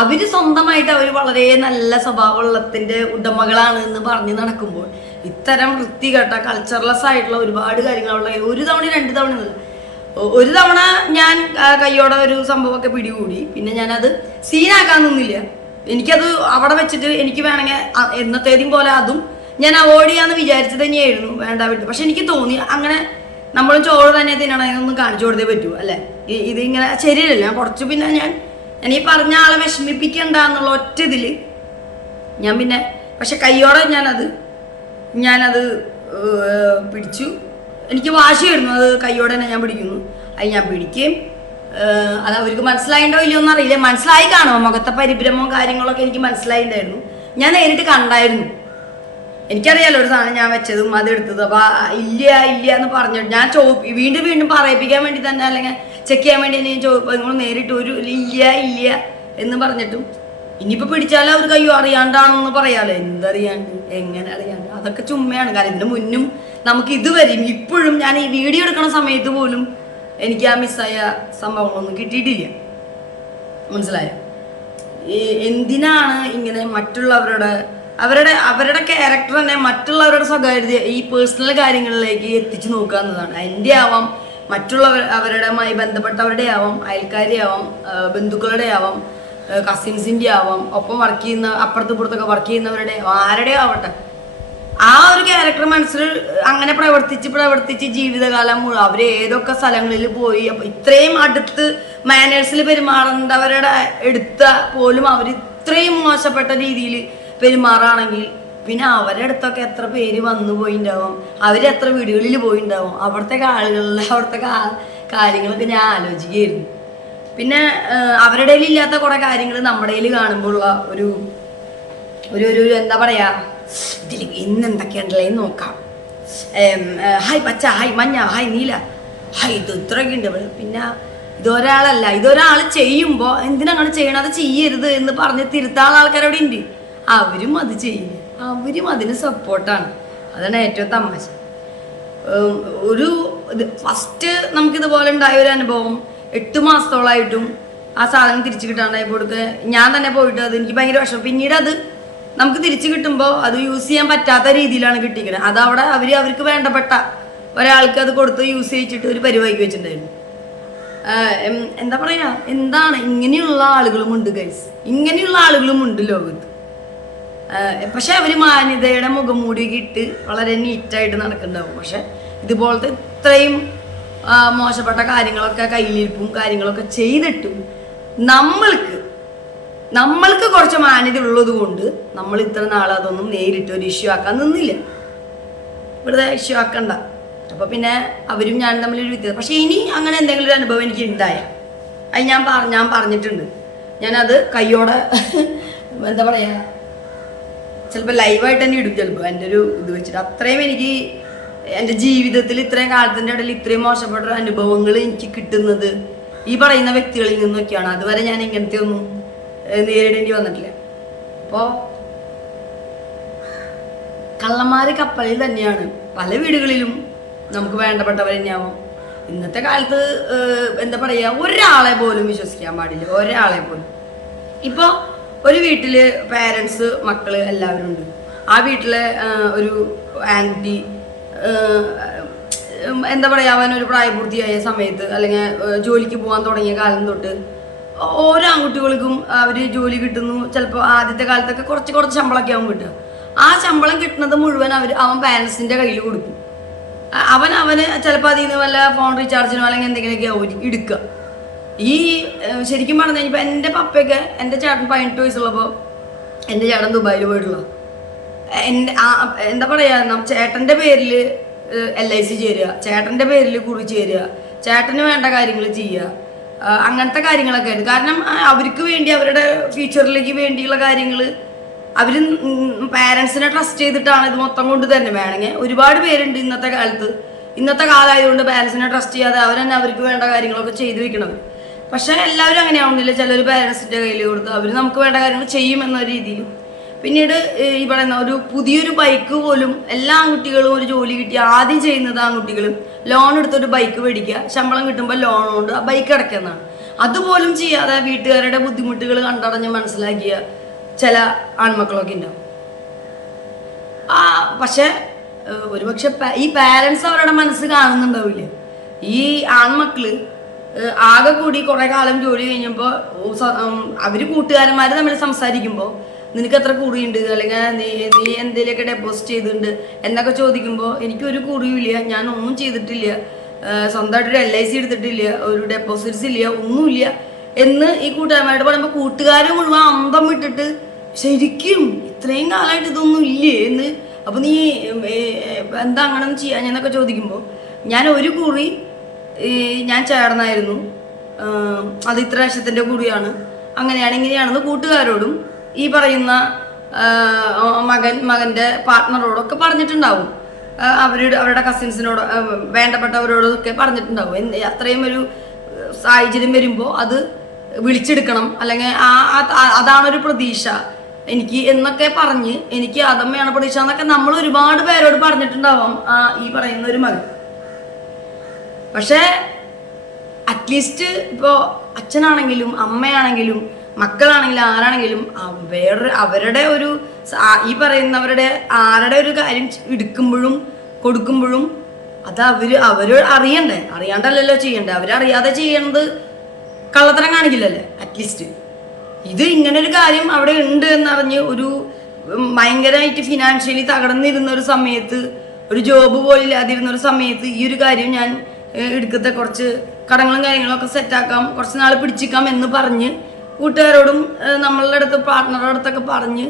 അവര് സ്വന്തമായിട്ട് അവർ വളരെ നല്ല സ്വഭാവമുള്ളതിൻ്റെ ഉടമകളാണ് എന്ന് പറഞ്ഞ് നടക്കുമ്പോൾ ഇത്തരം വൃത്തികെട്ട കൾച്ചർലെസ് ആയിട്ടുള്ള ഒരുപാട് കാര്യങ്ങളുള്ള 1 തവണ 2 തവണ എന്നല്ല, ഒരു തവണ ഞാൻ കയ്യോടെ ഒരു സംഭവമൊക്കെ പിടികൂടി. പിന്നെ ഞാനത് സീനാക്കാൻ നിന്നില്ല. എനിക്കത് അവിടെ വെച്ചിട്ട് എനിക്ക് വേണമെങ്കിൽ എന്നത്തേതും പോലെ അതും ഞാൻ അവോയ്ഡ് ചെയ്യാന്ന് വിചാരിച്ചത് തന്നെയായിരുന്നു, വേണ്ട വിട്ടു. പക്ഷെ എനിക്ക് തോന്നി അങ്ങനെ നമ്മൾ ചോറ് തന്നെ തിന്നണം, എന്നൊന്നും കാണിച്ചു കൊടുത്തേ പറ്റൂ അല്ലേ. ഇതിങ്ങനെ ശരിയല്ല. ഞാൻ കുറച്ച് പിന്നെ ഞാൻ ഈ പറഞ്ഞ ആളെ വിഷമിപ്പിക്കണ്ട എന്നുള്ള ഒറ്റ ഇതിൽ ഞാൻ പിന്നെ പക്ഷെ കയ്യോടെ ഞാനത് പിടിച്ചു. എനിക്ക് വാശിയായിരുന്നു, അത് കയ്യോടെ തന്നെ ഞാൻ പിടിക്കുന്നു. അത് ഞാൻ പിടിക്കുകയും അത് അവർക്ക് മനസ്സിലായിട്ടോ ഇല്ലയോ എന്ന് അറിയില്ല. മനസ്സിലായി കാണുമോ, മുഖത്തെ പരിഭ്രമവും കാര്യങ്ങളൊക്കെ എനിക്ക് മനസ്സിലായിട്ടുണ്ടായിരുന്നു. ഞാൻ നേരിട്ട് കണ്ടായിരുന്നു. എനിക്കറിയാലോ ഒരു സാധനം ഞാൻ വെച്ചതും അതെടുത്തത്. അപ്പോൾ ഇല്ല എന്ന് പറഞ്ഞു ഞാൻ വീണ്ടും പറയിപ്പിക്കാൻ വേണ്ടി തന്നെ അല്ലെങ്കിൽ ചെക്ക് ചെയ്യാൻ വേണ്ടി ഞാൻ നിങ്ങൾ നേരിട്ട് ഒരു ഇല്ല എന്ന് പറഞ്ഞിട്ടും ഇനിയിപ്പോൾ പിടിച്ചാലും അവർക്ക് അയ്യോ അറിയാണ്ടാണെന്ന് പറയാലോ. എന്തറിയാണ്ട്, എങ്ങനെ അറിയാണ്ട്, അതൊക്കെ ചുമ്മയാണ്. കാരണം ഇതിന് മുന്നും നമുക്ക് ഇതുവരെയും ഇപ്പോഴും ഞാൻ ഈ വീഡിയോ എടുക്കുന്ന സമയത്ത് പോലും എനിക്ക് ആ മിസ്സായ സംഭവങ്ങളൊന്നും കിട്ടിയിട്ടില്ല. മനസ്സിലായോ? എന്തിനാണ് ഇങ്ങനെ മറ്റുള്ളവരുടെ അവരുടെ ക്യാരക്ടർ തന്നെ മറ്റുള്ളവരുടെ സ്വകാര്യത ഈ പേഴ്സണൽ കാര്യങ്ങളിലേക്ക് എത്തിച്ചു നോക്കുക എന്നതാണ്. എൻ്റെ ആവാം, അവരുടെയുമായി ബന്ധപ്പെട്ടവരുടെ ആവാം, അയൽക്കാരെ ആവാം, ബന്ധുക്കളുടെ ആവാം, കസിൻസിൻ്റെ ആവാം, ഒപ്പം വർക്ക് ചെയ്യുന്ന അപ്പുറത്തുപുറത്തൊക്കെ വർക്ക് ചെയ്യുന്നവരുടെ ആരുടെയോ ആവട്ടെ, ആ ഒരു ക്യാരക്ടർ മനസ്സിൽ അങ്ങനെ പ്രവർത്തിച്ച് ജീവിതകാലം മുഴുവൻ അവർ ഏതൊക്കെ സ്ഥലങ്ങളിൽ പോയി, അപ്പം ഇത്രയും അടുത്ത് മാനേഴ്സിൽ പെരുമാറേണ്ടവരുടെ എടുത്ത പോലും അവർ ഇത്രയും മോശപ്പെട്ട രീതിയിൽ പെരുമാറുകയാണെങ്കിൽ പിന്നെ അവരുടെ അടുത്തൊക്കെ എത്ര പേര് വന്നു പോയിണ്ടാവും, അവരെത്ര വീടുകളിൽ പോയിണ്ടാവും, അവിടുത്തെ കാര്യങ്ങളൊക്കെ ഞാൻ ആലോചിക്കുകയായിരുന്നു. പിന്നെ അവരുടെ ഇല്ലാത്ത കുറെ കാര്യങ്ങൾ നമ്മുടെ കയ്യിൽ കാണുമ്പോഴുള്ള ഒരു എന്താ പറയാ, ഇതിൽ ഇന്ന് എന്തൊക്കെയുണ്ടല്ലേ നോക്കാം. ഹായ് പച്ച, ഹായ് മഞ്ഞ, ഹായ് നീല, ഹായ് ഇത് ഇത്രയൊക്കെ ഉണ്ട്. പിന്നെ ഇതൊരാൾ ചെയ്യുമ്പോൾ എന്തിനങ്ങനെ ചെയ്യണം, അത് ചെയ്യരുത് എന്ന് പറഞ്ഞ് തിരുത്താനുള്ള ആൾക്കാരവിടെ ഉണ്ട്. അവരും അത് ചെയ്യില്ല, അവരും അതിന് സപ്പോർട്ടാണ്. അതാണ് ഏറ്റവും തമാശ. ഫസ്റ്റ് നമുക്കിതുപോലെ ഉണ്ടായ ഒരു അനുഭവം 8 മാസത്തോളമായിട്ടും ആ സാധനം തിരിച്ചു കിട്ടാണ്ടായി കൊടുക്കുക. ഞാൻ തന്നെ പോയിട്ട് അത് എനിക്ക് ഭയങ്കര വിഷമം. പിന്നീട് അത് നമുക്ക് തിരിച്ചു കിട്ടുമ്പോൾ അത് യൂസ് ചെയ്യാൻ പറ്റാത്ത രീതിയിലാണ് കിട്ടിക്കുന്നത്. അതവിടെ അവർക്ക് വേണ്ടപ്പെട്ട ഒരാൾക്ക് അത് കൊടുത്ത് യൂസ് ചെയ്യിച്ചിട്ട് ഒരു പരിപാടി വെച്ചിട്ടുണ്ടായിരുന്നു. എന്താ പറയാ, എന്താണ് ഇങ്ങനെയുള്ള ആളുകളുമുണ്ട് ഗൈസ്, ഇങ്ങനെയുള്ള ആളുകളുമുണ്ട് ലോകത്ത്. പക്ഷെ അവർ മാന്യതയുടെ മുഖംമൂടിയൊക്കെ ഇട്ട് വളരെ നീറ്റായിട്ട് നടക്കുന്നുണ്ടാവും. പക്ഷെ ഇതുപോലത്തെ ഇത്രയും മോശപ്പെട്ട കാര്യങ്ങളൊക്കെ കയ്യിലിരിപ്പും കാര്യങ്ങളൊക്കെ ചെയ്തിട്ടും നമ്മൾക്ക് കുറച്ച് മാന്യത ഉള്ളത് കൊണ്ട് നമ്മൾ ഇത്ര നാൾ അതൊന്നും നേരിട്ട് ഒരു ഇഷ്യൂ ആക്കാൻ നിന്നില്ല. വെറുതെ ഇഷ്യൂ ആക്കണ്ട. അപ്പോൾ പിന്നെ അവരും ഞാനും തമ്മിലൊരു വ്യത്യാസം. പക്ഷെ ഇനി അങ്ങനെ എന്തെങ്കിലും ഒരു അനുഭവം എനിക്ക് ഉണ്ടായ അത് ഞാൻ പറഞ്ഞിട്ടുണ്ട്. ഞാനത് കയ്യോടെ എന്താ പറയുക, ചിലപ്പോൾ ലൈവായിട്ട് തന്നെ ഇടും, ചിലപ്പോൾ എൻ്റെ ഒരു ഇത് വെച്ചിട്ട്. അത്രയും എനിക്ക് എൻ്റെ ജീവിതത്തിൽ ഇത്രയും കാലത്തിൻ്റെ ഇടയിൽ ഇത്രയും മോശപ്പെട്ട അനുഭവങ്ങൾ എനിക്ക് കിട്ടുന്നത് ഈ പറയുന്ന വ്യക്തികളിൽ നിന്നൊക്കെയാണ്. അതുവരെ ഞാൻ ഇങ്ങനത്തെ ഒന്നും നേരിടേണ്ടി വന്നിട്ടില്ല. അപ്പോൾ കള്ളന്മാർ കപ്പലിൽ തന്നെയാണ്. പല വീടുകളിലും നമുക്ക് വേണ്ടപ്പെട്ടവർ തന്നെയാവും. ഇന്നത്തെ കാലത്ത് എന്താ പറയുക, ഒരാളെ പോലും വിശ്വസിക്കാൻ പാടില്ല, ഒരാളെ പോലും. ഇപ്പോൾ ഒരു വീട്ടിൽ പേരൻസ്, മക്കള് എല്ലാവരും ഉണ്ട്. ആ വീട്ടിലെ ഒരു ആൻറ്റി എന്താ പറയുക, അവനൊരു പ്രായപൂർത്തിയായ സമയത്ത് അല്ലെങ്കിൽ ജോലിക്ക് പോകാൻ തുടങ്ങിയ കാലം തൊട്ട് ഓരോ ആൺകുട്ടികൾക്കും അവർ ജോലി കിട്ടുന്നു. ചിലപ്പോൾ ആദ്യത്തെ കാലത്തൊക്കെ കുറച്ച് ശമ്പളമൊക്കെ ആവും കിട്ടുക. ആ ശമ്പളം കിട്ടുന്നത് മുഴുവൻ അവൻ പാരൻസിൻ്റെ കയ്യിൽ കൊടുക്കും. അവന് ചിലപ്പോൾ അതിൽ നിന്ന് വല്ല ഫോൺ റീചാർജിനോ അല്ലെങ്കിൽ എന്തെങ്കിലുമൊക്കെ ആവും എടുക്കുക. ഈ ശരിക്കും പറഞ്ഞു കഴിഞ്ഞപ്പോൾ എൻ്റെ പപ്പയൊക്കെ, എൻ്റെ ചേട്ടൻ 18 വയസ്സുള്ളപ്പോൾ എൻ്റെ ചേട്ടൻ ദുബായിൽ പോയിട്ടുള്ള എന്താ പറയുക, ചേട്ടൻ്റെ പേരിൽ LIC ചേരുക, ചേട്ടൻ്റെ പേരിൽ കുറി ചേരുക, ചേട്ടന് വേണ്ട കാര്യങ്ങൾ ചെയ്യുക, അങ്ങനത്തെ കാര്യങ്ങളൊക്കെ ആയിരുന്നു. കാരണം അവർക്ക് വേണ്ടി അവരുടെ ഫ്യൂച്ചറിലേക്ക് വേണ്ടിയുള്ള കാര്യങ്ങൾ അവർ പാരൻസിനെ ട്രസ്റ്റ് ചെയ്തിട്ടാണ് ഇത് മൊത്തം കൊണ്ട് തന്നെ. വേണമെങ്കിൽ ഒരുപാട് പേരുണ്ട് ഇന്നത്തെ കാലമായതുകൊണ്ട് പാരൻസിനെ ട്രസ്റ്റ് ചെയ്യാതെ അവർ തന്നെ അവർക്ക് വേണ്ട കാര്യങ്ങളൊക്കെ ചെയ്തു വെക്കണവർ. പക്ഷേ എല്ലാവരും അങ്ങനെ ആവുന്നില്ല. ചിലർ പാരൻസിൻ്റെ കയ്യിൽ കൊടുത്ത് അവർ നമുക്ക് വേണ്ട കാര്യങ്ങൾ ചെയ്യുമെന്ന രീതിയിൽ. പിന്നീട് ഈ പറയുന്ന ഒരു പുതിയൊരു ബൈക്ക് പോലും എല്ലാ ആൺകുട്ടികളും ഒരു ജോലി കിട്ടി ആദ്യം ചെയ്യുന്നത് ആൺകുട്ടികളും ലോൺ എടുത്തൊരു ബൈക്ക് മേടിക്കുക, ശമ്പളം കിട്ടുമ്പോൾ ലോൺ കൊണ്ട് ആ ബൈക്ക് അടയ്ക്കുന്നതാണ്. അതുപോലും ചെയ്യാതെ വീട്ടുകാരുടെ ബുദ്ധിമുട്ടുകൾ കണ്ടറിഞ്ഞ് മനസ്സിലാക്കിയ ചില ആൺമക്കളൊക്കെ ഉണ്ടാവും. പക്ഷെ ഒരുപക്ഷെ ഈ പാരൻസ് അവരുടെ മനസ്സ് കാണുന്നുണ്ടാവില്ല. ഈ ആൺമക്കള് ആകെ കൂടി കുറെ കാലം ജോലി കഴിഞ്ഞപ്പോൾ അവർ കൂട്ടുകാരന്മാർ തമ്മിൽ സംസാരിക്കുമ്പോൾ നിനക്ക് എത്ര കുറിയുണ്ട്, അല്ലെങ്കിൽ നീ എന്തെങ്കിലുമൊക്കെ ഡെപ്പോസിറ്റ് ചെയ്തിട്ടുണ്ട് എന്നൊക്കെ ചോദിക്കുമ്പോൾ എനിക്കൊരു കുറിയുമില്ല, ഞാൻ ഒന്നും ചെയ്തിട്ടില്ല, സ്വന്തമായിട്ടൊരു LIC എടുത്തിട്ടില്ല, ഒരു ഡെപ്പോസിറ്റ്സ് ഇല്ല, ഒന്നുമില്ല എന്ന് ഈ കൂട്ടുകാരന്മാരോട് പറയുമ്പോൾ കൂട്ടുകാർ മുഴുവൻ അന്തം വിട്ടിട്ട് ശരിക്കും ഇത്രയും കാലമായിട്ട് ഇതൊന്നും ഇല്ലേ എന്ന്. അപ്പോൾ നീ എന്താ അങ്ങനെ ഒന്നും ചെയ്യാൻ എന്നൊക്കെ ചോദിക്കുമ്പോൾ ഞാൻ ഒരു കുറി ഞാൻ ചേർന്നായിരുന്നു, അത് ഇത്ര ലക്ഷത്തിൻ്റെ കുറിയാണ്, അങ്ങനെയാണ് ഇങ്ങനെയാണെന്ന് കൂട്ടുകാരോടും ഈ പറയുന്ന മകൻ്റെ പാർട്ട്ണറോടൊക്കെ പറഞ്ഞിട്ടുണ്ടാവും. അവരുടെ കസിൻസിനോട് വേണ്ടപ്പെട്ടവരോടൊക്കെ പറഞ്ഞിട്ടുണ്ടാവും. അത്രയും ഒരു സാഹചര്യം വരുമ്പോൾ അത് വിളിച്ചെടുക്കണം, അല്ലെങ്കിൽ അതാണൊരു പ്രതീക്ഷ. എനിക്ക് എന്നൊക്കെ പറഞ്ഞ് എനിക്ക് അതമ്മയാണ് പ്രതീക്ഷ എന്നൊക്കെ നമ്മൾ ഒരുപാട് പേരോട് പറഞ്ഞിട്ടുണ്ടാവാം ഈ പറയുന്ന ഒരു മകൻ. പക്ഷേ അറ്റ്ലീസ്റ്റ് ഇപ്പോൾ അച്ഛനാണെങ്കിലും അമ്മയാണെങ്കിലും മക്കളാണെങ്കിലും ആരാണെങ്കിലും അവരുടെ ഒരു ഈ പറയുന്നവരുടെ ആരുടെ ഒരു കാര്യം എടുക്കുമ്പോഴും കൊടുക്കുമ്പോഴും അത് അവര് അറിയണ്ടേ? അറിയാണ്ടല്ലല്ലോ ചെയ്യണ്ടേ? അവരറിയാതെ ചെയ്യണത് കള്ളത്തരം കാണിക്കില്ലല്ലേ അറ്റ്ലീസ്റ്റ്. ഇത് ഇങ്ങനൊരു കാര്യം അവിടെ ഉണ്ട് എന്നറിഞ്ഞ് ഒരു ഭയങ്കരമായിട്ട് ഫിനാൻഷ്യലി തകർന്നിരുന്ന ഒരു സമയത്ത്, ഒരു ജോബ് പോലും ഇല്ലാതിരുന്ന ഒരു സമയത്ത് ഈ ഒരു കാര്യം ഞാൻ എടുക്കത്തെ കുറച്ച് കടങ്ങളും കാര്യങ്ങളൊക്കെ സെറ്റാക്കാം, കുറച്ച് നാൾ പിടിച്ചിക്കാം എന്ന് പറഞ്ഞ് കൂട്ടുകാരോടും നമ്മളുടെ അടുത്ത് പാർട്ട്ണറുടെ അടുത്തൊക്കെ പറഞ്ഞ്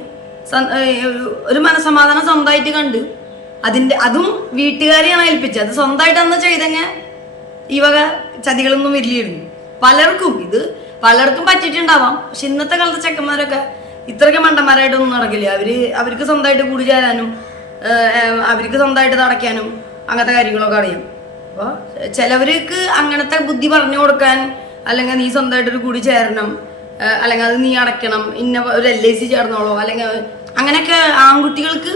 ഒരു മനസമാധാനം സ്വന്തമായിട്ട് കണ്ട് അതും വീട്ടുകാരെയാണ് ഏൽപ്പിച്ചത്. അത് സ്വന്തമായിട്ട് അന്ന് ചെയ്തെങ്കിൽ ഈ വക ചതികളൊന്നും വരില്ലായിരുന്നു. പലർക്കും പറ്റിയിട്ടുണ്ടാവാം. പക്ഷെ ഇന്നത്തെ കാലത്തെ ചെക്കന്മാരൊക്കെ ഇത്രയ്ക്ക് മണ്ടന്മാരായിട്ടൊന്നും നടക്കില്ല. അവർക്ക് സ്വന്തമായിട്ട് കൂടി ചേരാനും അവർക്ക് സ്വന്തമായിട്ട് നടക്കാനും അങ്ങനത്തെ കാര്യങ്ങളൊക്കെ അറിയാം. അപ്പോൾ ചിലവർക്ക് അങ്ങനത്തെ ബുദ്ധി പറഞ്ഞു കൊടുക്കാൻ, അല്ലെങ്കിൽ നീ സ്വന്തമായിട്ടൊരു കൂടി ചേരണം, അല്ലെങ്കിൽ അത് നീ അടയ്ക്കണം, ഇന്ന ഒരു LIC ചേർന്നോളോ, അല്ലെങ്കിൽ അങ്ങനെയൊക്കെ ആൺകുട്ടികൾക്ക്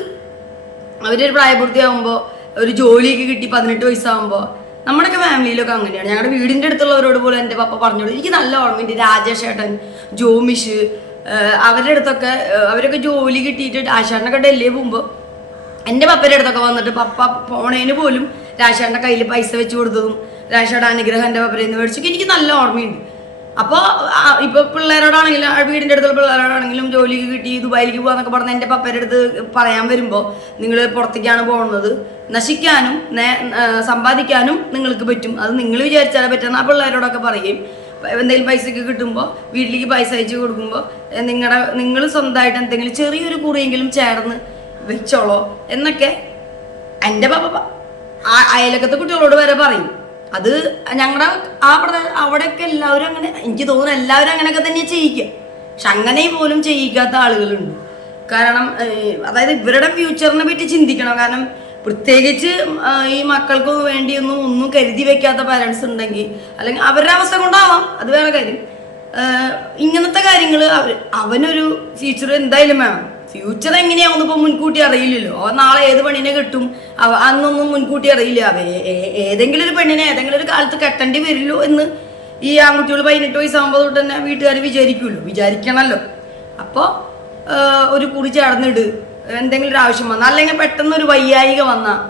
അവരൊരു പ്രായപൂർത്തിയാകുമ്പോൾ ഒരു ജോലിയൊക്കെ കിട്ടി 18 വയസ്സാകുമ്പോൾ, നമ്മുടെയൊക്കെ ഫാമിലിയിലൊക്കെ അങ്ങനെയാണ്. ഞങ്ങളുടെ വീടിൻ്റെ അടുത്തുള്ളവരോട് പോലും എൻ്റെ പപ്പ പറഞ്ഞോളൂ. എനിക്ക് നല്ല ഓർമ്മയുണ്ട്, രാജേഷ് ഏട്ടൻ, ജോമിഷ്, അവരുടെ അടുത്തൊക്കെ അവരൊക്കെ ജോലി കിട്ടിയിട്ട് രാജേഷേട്ടനൊക്കെ ഡൽഹിയിൽ പോകുമ്പോൾ എൻ്റെ പപ്പയുടെ അടുത്തൊക്കെ വന്നിട്ട് പപ്പ പോണേന് പോലും രാജേഷേട്ടൻ്റെ കയ്യിൽ പൈസ വെച്ച് കൊടുത്തതും രാജേഷേട്ടൻ അനുഗ്രഹം എൻ്റെ പപ്പയിൽ നിന്ന് മേടിച്ചൊക്കെ എനിക്ക് നല്ല ഓർമ്മയുണ്ട്. അപ്പോൾ ഇപ്പോൾ പിള്ളേരോടാണെങ്കിലും വീടിൻ്റെ അടുത്തുള്ള പിള്ളേരോടാണെങ്കിലും ജോലിക്ക് കിട്ടി ദുബായിലേക്ക് പോകാന്നൊക്കെ പറഞ്ഞ് എൻ്റെ പപ്പയുടെ അടുത്ത് പറയാൻ വരുമ്പോൾ, നിങ്ങൾ പുറത്തേക്കാണ് പോകുന്നത്, നശിക്കാനും സമ്പാദിക്കാനും നിങ്ങൾക്ക് പറ്റും, അത് നിങ്ങൾ വിചാരിച്ചാലേ പറ്റുന്ന ആ പിള്ളേരോടൊക്കെ പറയുകയും, എന്തെങ്കിലും പൈസയ്ക്ക് കിട്ടുമ്പോൾ വീട്ടിലേക്ക് പൈസ അയച്ചു കൊടുക്കുമ്പോൾ നിങ്ങൾ സ്വന്തമായിട്ട് എന്തെങ്കിലും ചെറിയൊരു കുറിയെങ്കിലും ചേർന്ന് വെച്ചോളോ എന്നൊക്കെ എൻ്റെ പപ്പ അയലക്കത്തെ കുട്ടികളോട് വരെ പറയും. അത് ഞങ്ങളുടെ അവിടെയൊക്കെ എല്ലാവരും അങ്ങനെ, എനിക്ക് തോന്നുന്നു എല്ലാവരും അങ്ങനെയൊക്കെ തന്നെ ചെയ്യിക്കുക. പക്ഷെ അങ്ങനെ പോലും ചെയ്യിക്കാത്ത ആളുകളുണ്ട്. കാരണം അതായത് ഇവരുടെ ഫ്യൂച്ചറിനെ പറ്റി ചിന്തിക്കണം. കാരണം പ്രത്യേകിച്ച് ഈ മക്കൾക്ക് വേണ്ടിയൊന്നും കരുതി വെക്കാത്ത പാരൻസ് ഉണ്ടെങ്കിൽ, അല്ലെങ്കിൽ അവരുടെ അവസ്ഥ കൊണ്ടാവാം, അത് വേറെ കാര്യം. ഇങ്ങനത്തെ കാര്യങ്ങൾ അവനൊരു ഫ്യൂച്ചർ എന്തായാലും വേണം. ഫ്യൂച്ചർ എങ്ങനെയാവുന്ന ഇപ്പോൾ മുൻകൂട്ടി അറിയില്ലല്ലോ. അവൻ നാളെ ഏത് പെണ്ണിനെ കിട്ടും അന്നൊന്നും മുൻകൂട്ടി അറിയില്ല. ഏതെങ്കിലും ഒരു പെണ്ണിനെ ഏതെങ്കിലും ഒരു കാലത്ത് കെട്ടേണ്ടി വരില്ലോ എന്ന് ഈ ആൺകുട്ടികൾ 18 വയസ്സാകുമ്പോൾ തൊട്ട് തന്നെ വീട്ടുകാർ വിചാരിക്കണമല്ലോ. അപ്പോൾ ഒരു കുറി ചേർന്നിട്, എന്തെങ്കിലും ഒരു ആവശ്യം വന്നാൽ, അല്ലെങ്കിൽ പെട്ടെന്ന് ഒരു വയ്യായിക വന്നാൽ,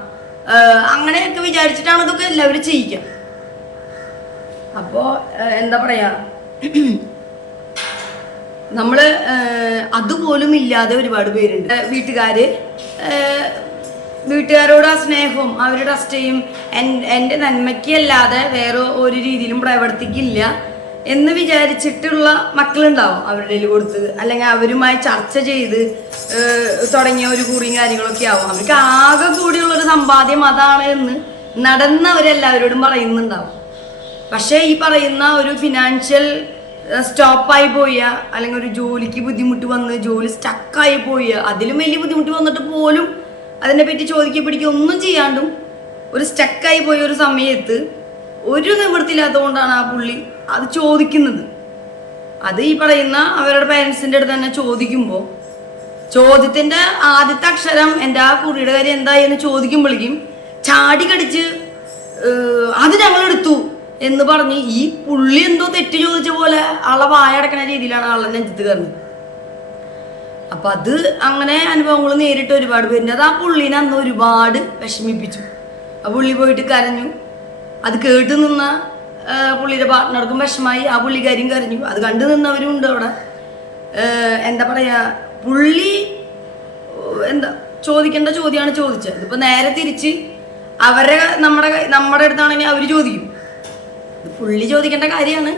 അങ്ങനെയൊക്കെ വിചാരിച്ചിട്ടാണ് ഇതൊക്കെ എല്ലാവരും ചെയ്യിക്കുക. അപ്പോൾ എന്താ പറയുക, നമ്മൾ അതുപോലും ഇല്ലാതെ ഒരുപാട് പേരുണ്ട്. വീട്ടുകാരോട് ആ സ്നേഹവും അവർ ട്രസ്റ്റ് ചെയ്യും, എൻ്റെ നന്മയ്ക്കല്ലാതെ വേറെ ഒരു രീതിയിലും പ്രവർത്തിക്കില്ല എന്ന് വിചാരിച്ചിട്ടുള്ള മക്കളുണ്ടാവും അവരുടെ കയ്യിൽ കൊടുത്ത്, അല്ലെങ്കിൽ അവരുമായി ചർച്ച ചെയ്ത് തുടങ്ങിയ ഒരു കുറിയും കാര്യങ്ങളൊക്കെ ആവും. അവർക്ക് ആകെ കൂടിയുള്ളൊരു സമ്പാദ്യം അതാണ് എന്ന് നടന്നവരെല്ലാവരോടും പറയുന്നുണ്ടാവും. പക്ഷേ ഈ പറയുന്ന ഒരു ഫിനാൻഷ്യൽ സ്റ്റോപ്പായി പോയ, അല്ലെങ്കിൽ ഒരു ജോലിക്ക് ബുദ്ധിമുട്ട് വന്ന് ജോലി സ്റ്റക്കായി പോയ, അതിലും വലിയ ബുദ്ധിമുട്ട് വന്നിട്ട് പോലും അതിനെ പറ്റി ചോദിക്കപ്പിടിക്കുക ഒന്നും ചെയ്യാണ്ടും ഒരു സ്റ്റക്കായി പോയ ഒരു സമയത്ത് ഒരു നിവൃത്തിയില്ലാത്തതുകൊണ്ടാണ് ആ പുള്ളി അത് ചോദിക്കുന്നത്. അത് ഈ പറയുന്ന അവരുടെ പേരൻസിൻ്റെ അടുത്ത് തന്നെ ചോദിക്കുമ്പോൾ, ചോദ്യത്തിൻ്റെ ആദ്യത്തെ അക്ഷരം എൻ്റെ ആ കുറിയുടെ കാര്യം എന്തായി എന്ന് ചോദിക്കുമ്പോഴേക്കും ചാടി കടിച്ച് അത് ഞങ്ങളെടുത്തു എന്ന് പറഞ്ഞ് ഈ പുള്ളി എന്തോ തെറ്റ് ചോദിച്ച പോലെ ആളെ വായടക്കണ രീതിയിലാണ് ആളെ നെഞ്ചത്ത് കയറുന്നത്. അപ്പൊ അത് അങ്ങനെ അനുഭവങ്ങൾ നേരിട്ട് ഒരുപാട് പേരുണ്ട്. അത് ആ പുള്ളിനെ അന്ന് ഒരുപാട് വിഷമിപ്പിച്ചു. ആ പുള്ളി പോയിട്ട് കരഞ്ഞു. അത് കേട്ട് നിന്ന പുള്ളിയുടെ പാർട്ട്ണർക്കും വിഷമായി, ആ പുള്ളിക്കാരിയും കരഞ്ഞു. അത് കണ്ടു നിന്നവരും ഉണ്ട് അവിടെ. എന്താ പറയാ, പുള്ളി ചോദിക്കേണ്ട ചോദ്യമാണ് ചോദിച്ചത്. ഇതിപ്പോ നേരെ തിരിച്ച് നമ്മുടെ അടുത്താണെങ്കിൽ അവർ ചോദിക്കും. പുള്ളി ചോദിക്കേണ്ട കാര്യമാണ്